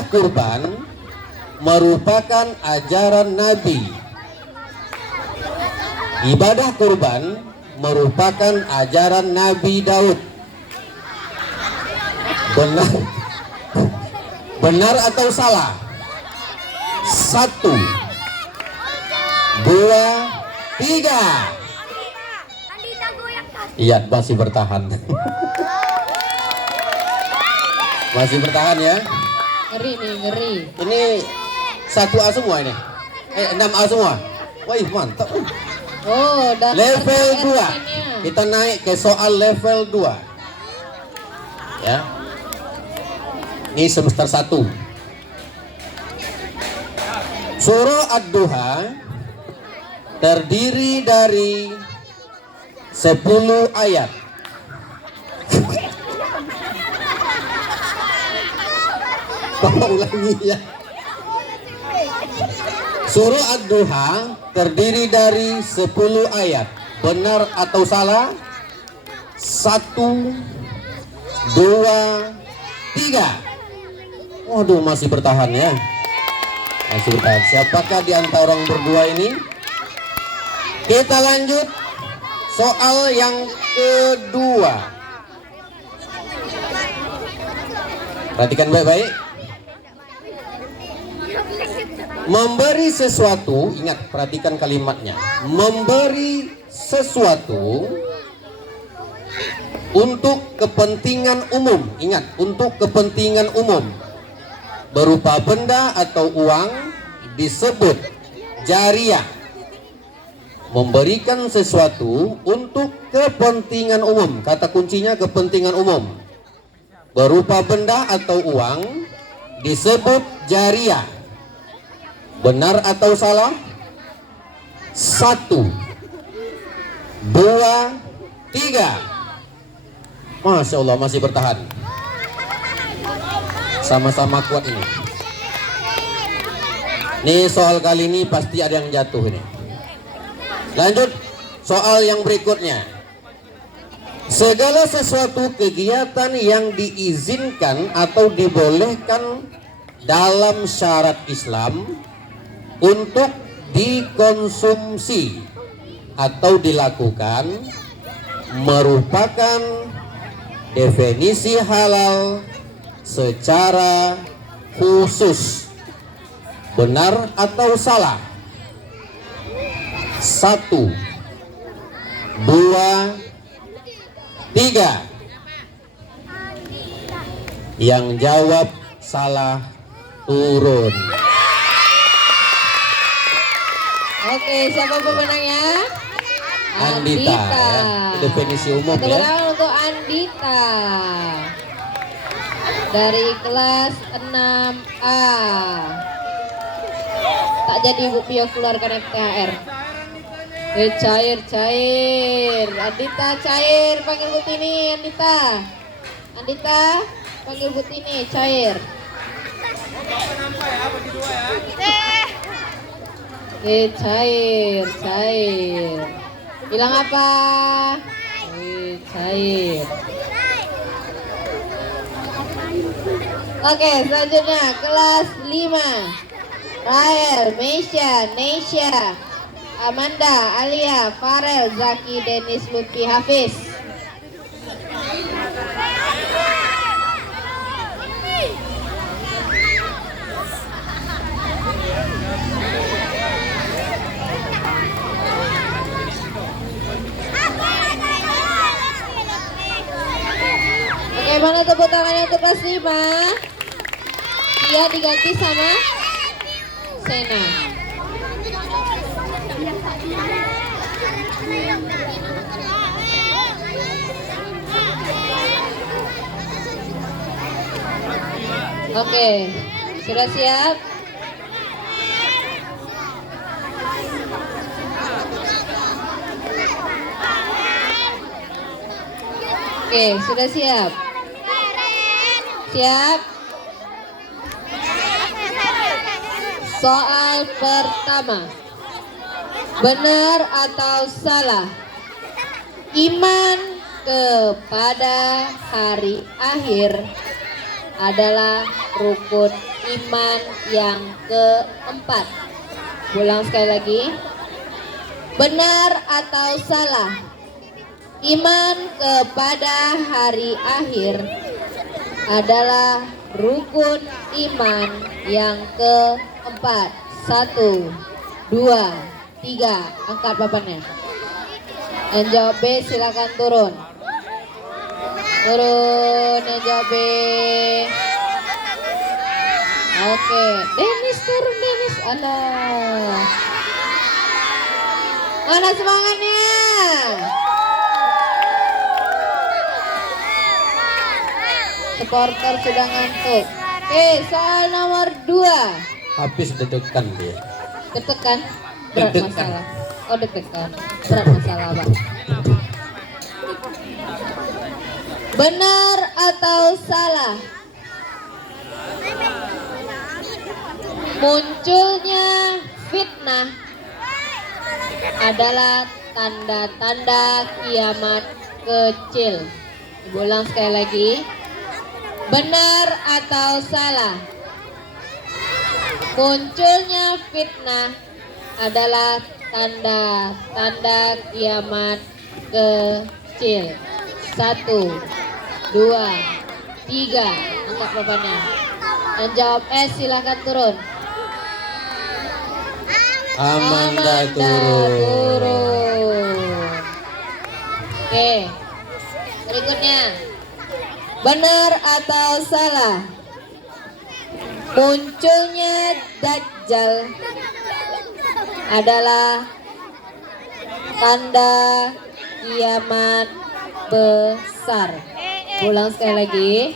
kurban merupakan ajaran Nabi. Ibadah kurban merupakan ajaran Nabi Daud. Benar atau salah? 1, 2, 3. Iya, masih bertahan. Masih bertahan ya. Ngeri nih, ngeri. Ini 1A semua ini. 6A semua. Wih, mantap. Oh, daftar Level 2. RT-nya. Kita naik ke soal level 2. Ya. Ini semester 1. Surah Ad-Duha terdiri dari 10 ayat. Bapak ulangi ya. Surah Ad-Duha terdiri dari 10 ayat. Benar atau salah? 1, 2, 3. Waduh, masih bertahan ya. Masih bertahan. Siapakah di antara orang berdua ini? Kita lanjut soal yang kedua. Perhatikan baik-baik. Memberi sesuatu, ingat, perhatikan kalimatnya. Memberi sesuatu untuk kepentingan umum. Ingat, untuk kepentingan umum. Berupa benda atau uang disebut jariyah. Memberikan sesuatu untuk kepentingan umum. Kata kuncinya kepentingan umum. Berupa benda atau uang disebut jariyah. Benar atau salah? 1, 2, 3. Masya Allah, masih bertahan. Sama-sama kuat ini. Nih soal kali ini pasti ada yang jatuh ini. Lanjut soal yang berikutnya. Segala sesuatu kegiatan yang diizinkan atau dibolehkan dalam syariat Islam untuk dikonsumsi atau dilakukan merupakan definisi halal secara khusus. Benar atau salah? 1, 2, 3. Yang jawab salah turun. Oke, siapa pemenangnya? Andita, ya. Definisi umum Tepuk ya. tangan untuk Andita dari kelas 6A. Tak jadi Bu Pio keluarkan THR. Cair. Andita cair, panggil Bu Tini. Andita panggil Bu Tini, cair. Cair. Bilang apa? Cair. Oke, selanjutnya kelas 5. Rael, Meisha, Neisha, Amanda, Alia, Farel, Zaki, Denis, Lutfi, Hafiz. Oke, mana tepuk tangannya untuk kelas 5? Dia diganti sama Sena. Oke, sudah siap? Oke, sudah siap? Siap? Soal pertama. Benar atau salah? Iman kepada hari akhir adalah rukun iman yang keempat. Ulang sekali lagi. Benar atau salah? Iman kepada hari akhir adalah rukun iman yang keempat. 1, 2, 3. Angkat papannya. Yang jawab B silakan turun. Turun yang jawab B. Oke, Dennis turun Dennis. Alah. Mana semangatnya? Supporter sudah ngantuk. Oke, soal nomor 2. Habis ditekan dia. Ditekan? Berat Deg-degan. masalah. Oh, deg-degan. Berat masalah, Bang. Benar atau salah? Munculnya fitnah adalah tanda-tanda kiamat kecil. Ulang sekali lagi. Benar atau salah? Munculnya fitnah adalah tanda-tanda kiamat kecil. 1, 2, 3. Angkat papannya. Yang jawab S silakan turun. Amanda turun. Oke. Berikutnya. Benar atau salah? Munculnya Dajjal adalah tanda kiamat besar. Ulang sekali lagi.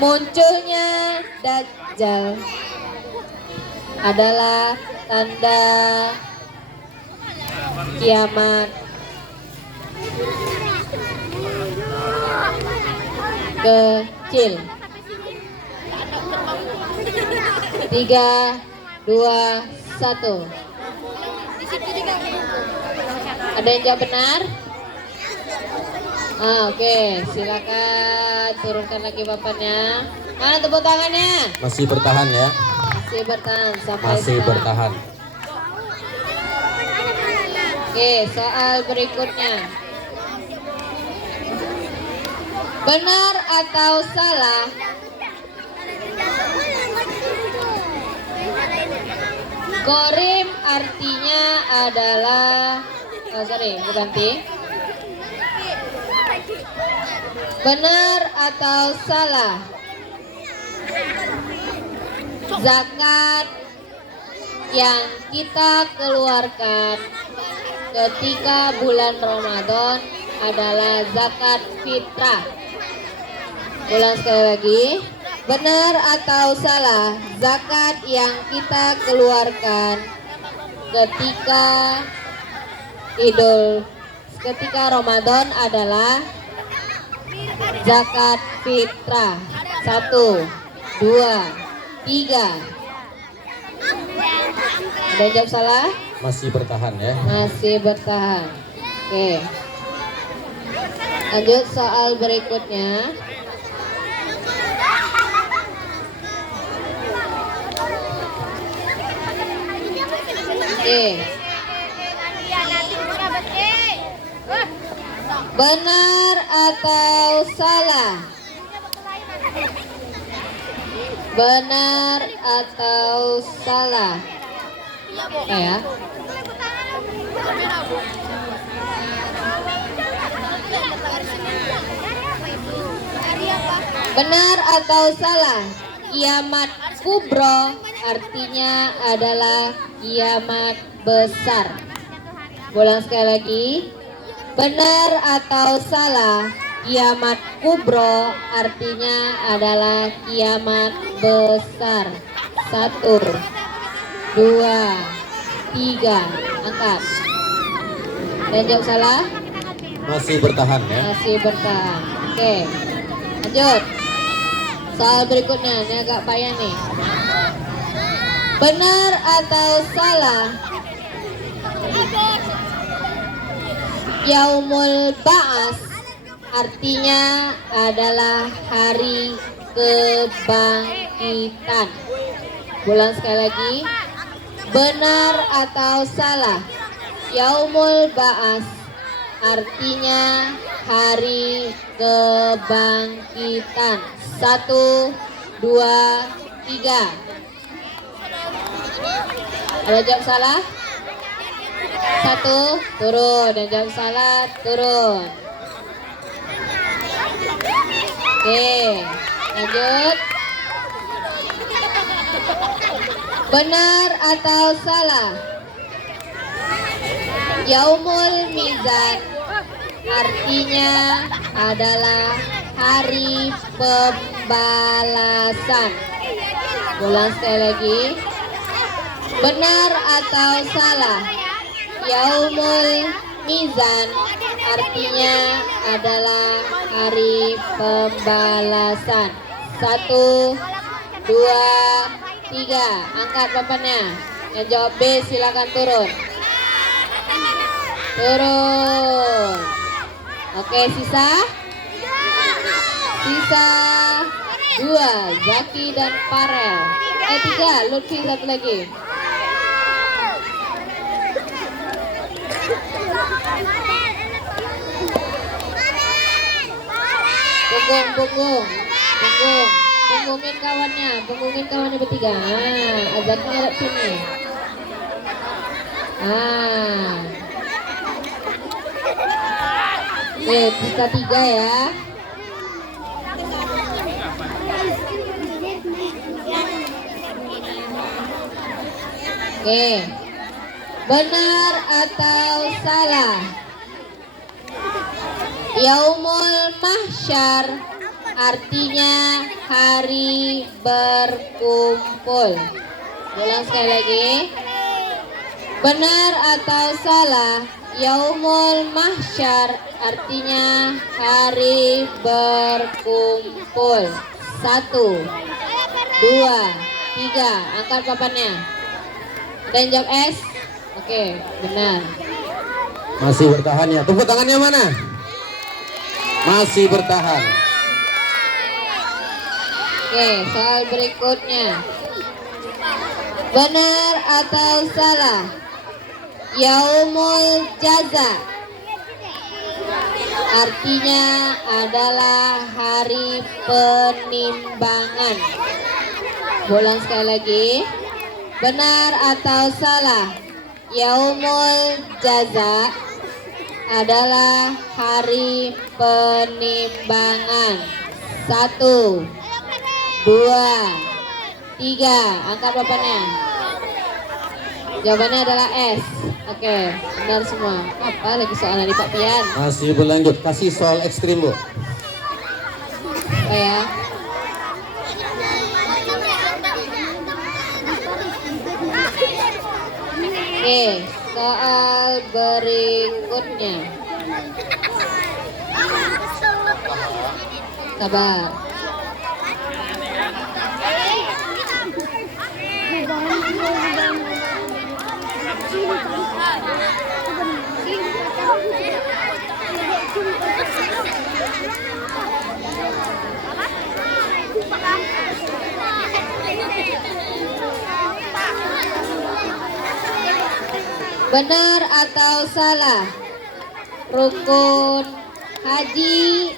Munculnya Dajjal adalah tanda kiamat kecil. 3, 2, 1. Ada yang jawab benar? Oke, silakan turunkan lagi papannya. Mana tepuk tangannya? Masih bertahan ya. Masih bertahan sampai Masih sekarang. bertahan. Oke, soal berikutnya. Benar atau salah? Gorim artinya adalah berganti. Benar atau salah? Zakat yang kita keluarkan ketika bulan Ramadan adalah zakat fitrah. Ulang sekali lagi. Benar atau salah? Zakat yang kita keluarkan ketika Ramadan adalah zakat fitrah. 1, 2, 3. Ada yang jawab salah? Masih bertahan ya. Masih bertahan. Oke. Lanjut soal berikutnya. Oke. Benar atau salah? Benar atau salah? Ya. Benar atau salah? Kiamat kubro artinya adalah kiamat besar. Ulang sekali lagi. Benar atau salah? Kiamat kubro artinya adalah kiamat besar. 1, 2, 3. Angkat. Dan jawab salah? Masih bertahan ya. Masih bertahan. Oke, lanjut. Soal berikutnya, ini agak payah nih. Benar atau salah? Yaumul Ba'as artinya adalah hari kebangkitan. Ulang sekali lagi. Benar atau salah? Yaumul Ba'as artinya hari kebangkitan. 1, 2, 3. Ada jawab salah? 1, turun. Dan jawab salah, turun. Oke, lanjut. Benar atau salah? Yaumul Mizan artinya adalah hari pembalasan. Ulang sekali lagi. Benar atau salah? Yaumul Mizan artinya adalah hari pembalasan. 1, 2, 3. Angkat papannya. Yang jawab B silakan turun. Turun. Oke, sisa 2, Zaki dan Farel. 3, Lutfi satu lagi. Punggungin kawannya bertiga. Azannya ada sini. Oke, sisa 3 ya. Oke, benar atau salah? Yaumul Mahsyar artinya hari berkumpul. Ulang sekali lagi. Benar atau salah? Yaumul Mahsyar artinya hari berkumpul. 1, 2, 3. Angkat papannya. Dan jawab S. Oke, benar. Masih bertahan ya. Tepuk tangannya mana? Masih bertahan. Oke, soal berikutnya. Benar atau salah? Yaumul Jaza artinya adalah hari penimbangan. Ulang sekali lagi. Benar atau salah? Yaumul Jaza adalah hari penimbangan. 1, 2, 3. Angkat papannya. Jawabannya adalah S. Oke, benar semua. Apa lagi soalnya di Pak Pian? Masih berlanjut. Kasih soal ekstrim, Bu. Apa ya? Oke, soal berikutnya. Sabar. Benar atau salah? Rukun haji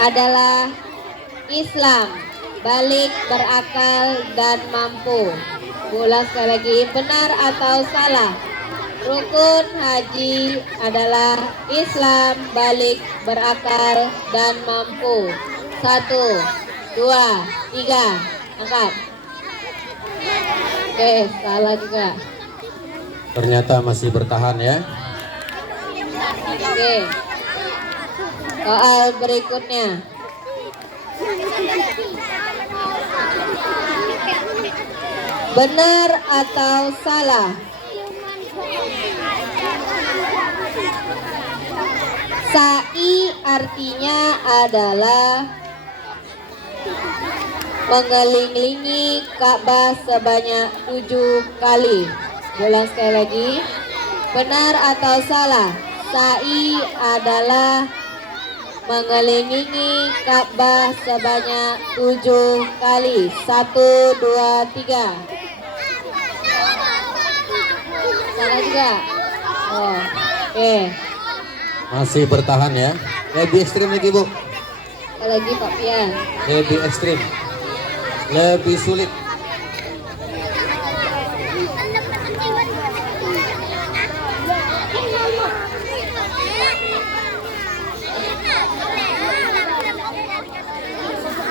adalah Islam, balik, berakal, dan mampu. Ulang sekali lagi. Benar atau salah? Rukun haji adalah Islam, balik, berakal, dan mampu. 1, 2, 3. Angkat. Oke, salah juga. Ternyata masih bertahan ya. Oke. Soal berikutnya. Benar atau salah? Sa'i artinya adalah mengelilingi Ka'bah sebanyak 7 kali. Ulang sekali lagi. Benar atau salah? Sa'i adalah mengelilingi Ka'bah sebanyak 7 kali. 1, 2, 3. Salah juga. Oh, oke. Masih bertahan ya. Lebih ekstrim lagi Bu. Lagi Pak Pian. Lebih ekstrim. Lebih sulit.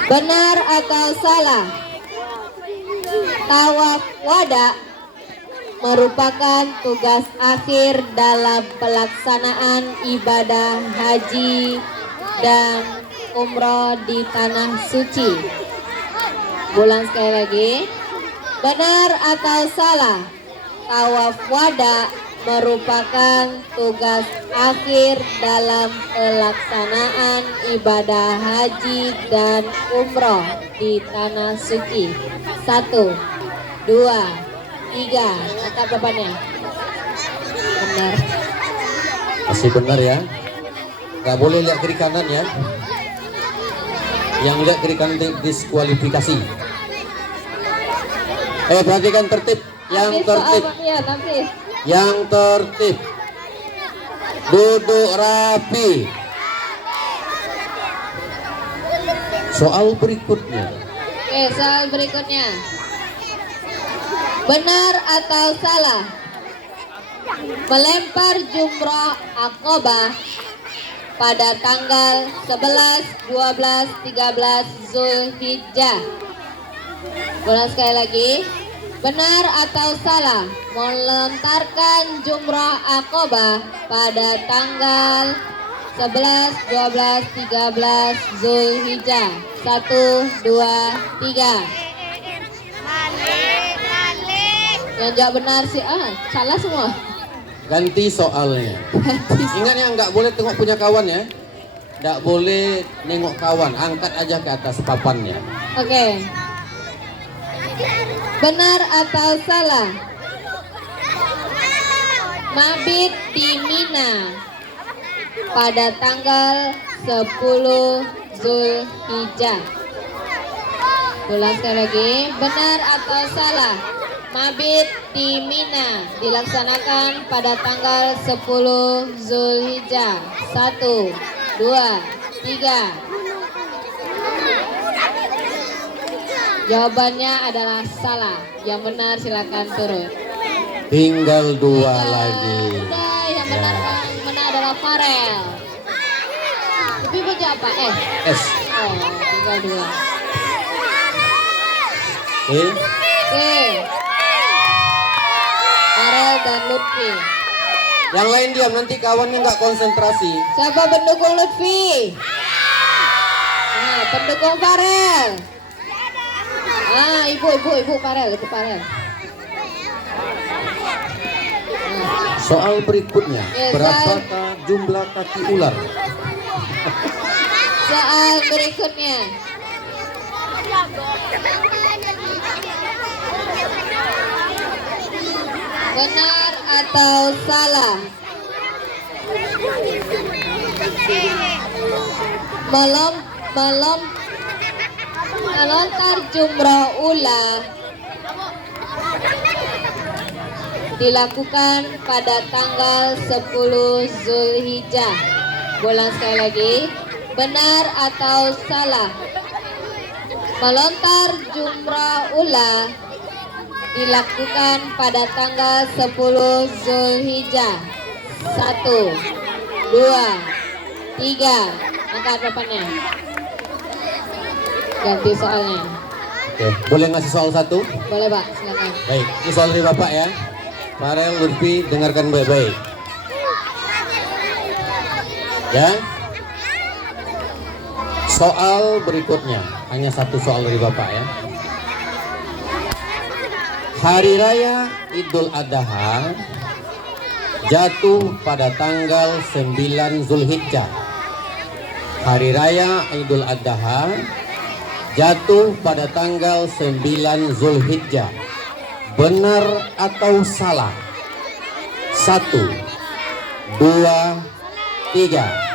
Benar atau salah? Tawaf wada merupakan tugas akhir dalam pelaksanaan ibadah haji dan umroh di tanah suci. Ulang sekali lagi. Benar atau salah? Tawaf wada merupakan tugas akhir dalam pelaksanaan ibadah haji dan umroh di tanah suci. 1, 2, 3. Angkat depannya. Benar. Masih benar ya. Gak boleh lihat kiri kanan ya. Yang lihat kiri kanan diskualifikasi. Perhatikan tertib. Yang tertib. Yang tertib. Duduk rapi. Soal berikutnya. Oke, soal berikutnya. Benar atau salah? Melempar jumrah Aqabah pada tanggal 11, 12, 13 Zulhijjah. Ulang sekali lagi. Benar atau salah? Melontarkan jumrah Aqabah pada tanggal 11, 12, 13 Zulhijjah. 1, 2, 3. Yang jawab benar sih, salah semua. Ganti soalnya. Ingat ya, nggak boleh tengok punya kawan ya. Nggak boleh nengok kawan. Angkat aja ke atas papannya. Oke. Benar atau salah? Mabit di Mina pada tanggal 10 Zulhijjah. Ulang sekali lagi. Benar atau salah? Mabit di Mina dilaksanakan pada tanggal 10 Zulhijjah. 1, 2, 3. Jawabannya adalah salah. Yang benar silakan turun. Tinggal 2 lagi. Udah, yang benar adalah Farel. Tapi baca apa? S. Oh, tinggal 2. Oke. Farel dan Lutfi. Yang lain diam, nanti kawannya nggak konsentrasi. Siapa pendukung Lutfi? Pendukung Farel. Ibu Farel, itu Farel. Soal berikutnya, Yes, berapakah jumlah kaki ular? Soal berikutnya. Benar atau salah? Melontar jumrah ula dilakukan pada tanggal 10 Zulhijjah. Ulang sekali lagi. Benar atau salah? Melontar jumrah ula dilakukan pada tanggal 10 Zulhijjah. 1, 2, 3. Angkat depannya. Ganti soalnya. Oke, boleh ngasih soal satu? Boleh Pak, silakan. Baik, ini soal dari Bapak ya. Farel, Lutfi, dengarkan baik-baik. Ya. Soal berikutnya, hanya satu soal dari Bapak ya. Hari Raya Idul Adha jatuh pada tanggal 9 Zulhijjah. Hari Raya Idul Adha jatuh pada tanggal 9 Zulhijjah. Benar atau salah? 1, 2, 3.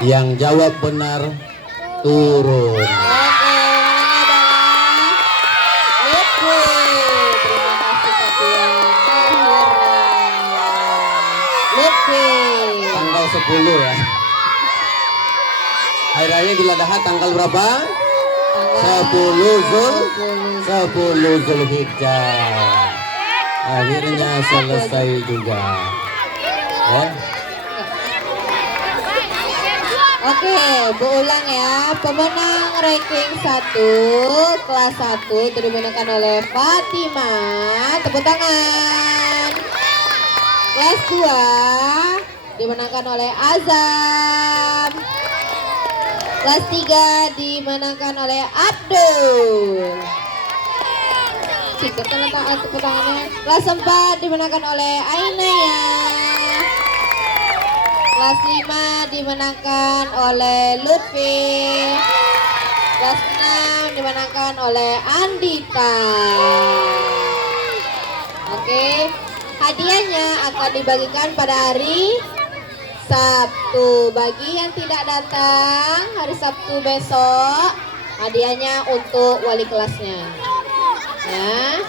Yang jawab benar turun. Oke, Lutfi. Tanggal 10 ya. Hari Raya Idul Adha tanggal berapa? 10 Zulhijjah. Akhirnya selesai juga. Ya. Oke, berulang ya. Pemenang ranking 1 kelas 1 itu dimenangkan oleh Fatima. Tepuk tangan. Kelas 2 dimenangkan oleh Azam. Kelas 3 dimenangkan oleh Abdul. Tepuk tangannya. Kelas 4 dimenangkan oleh Ainaya. Kelas 5 dimenangkan oleh Lutfi. Kelas 6 dimenangkan oleh Andita. Oke, hadiahnya akan dibagikan pada hari Sabtu. Bagi yang tidak datang hari Sabtu besok, hadiahnya untuk wali kelasnya. Ya.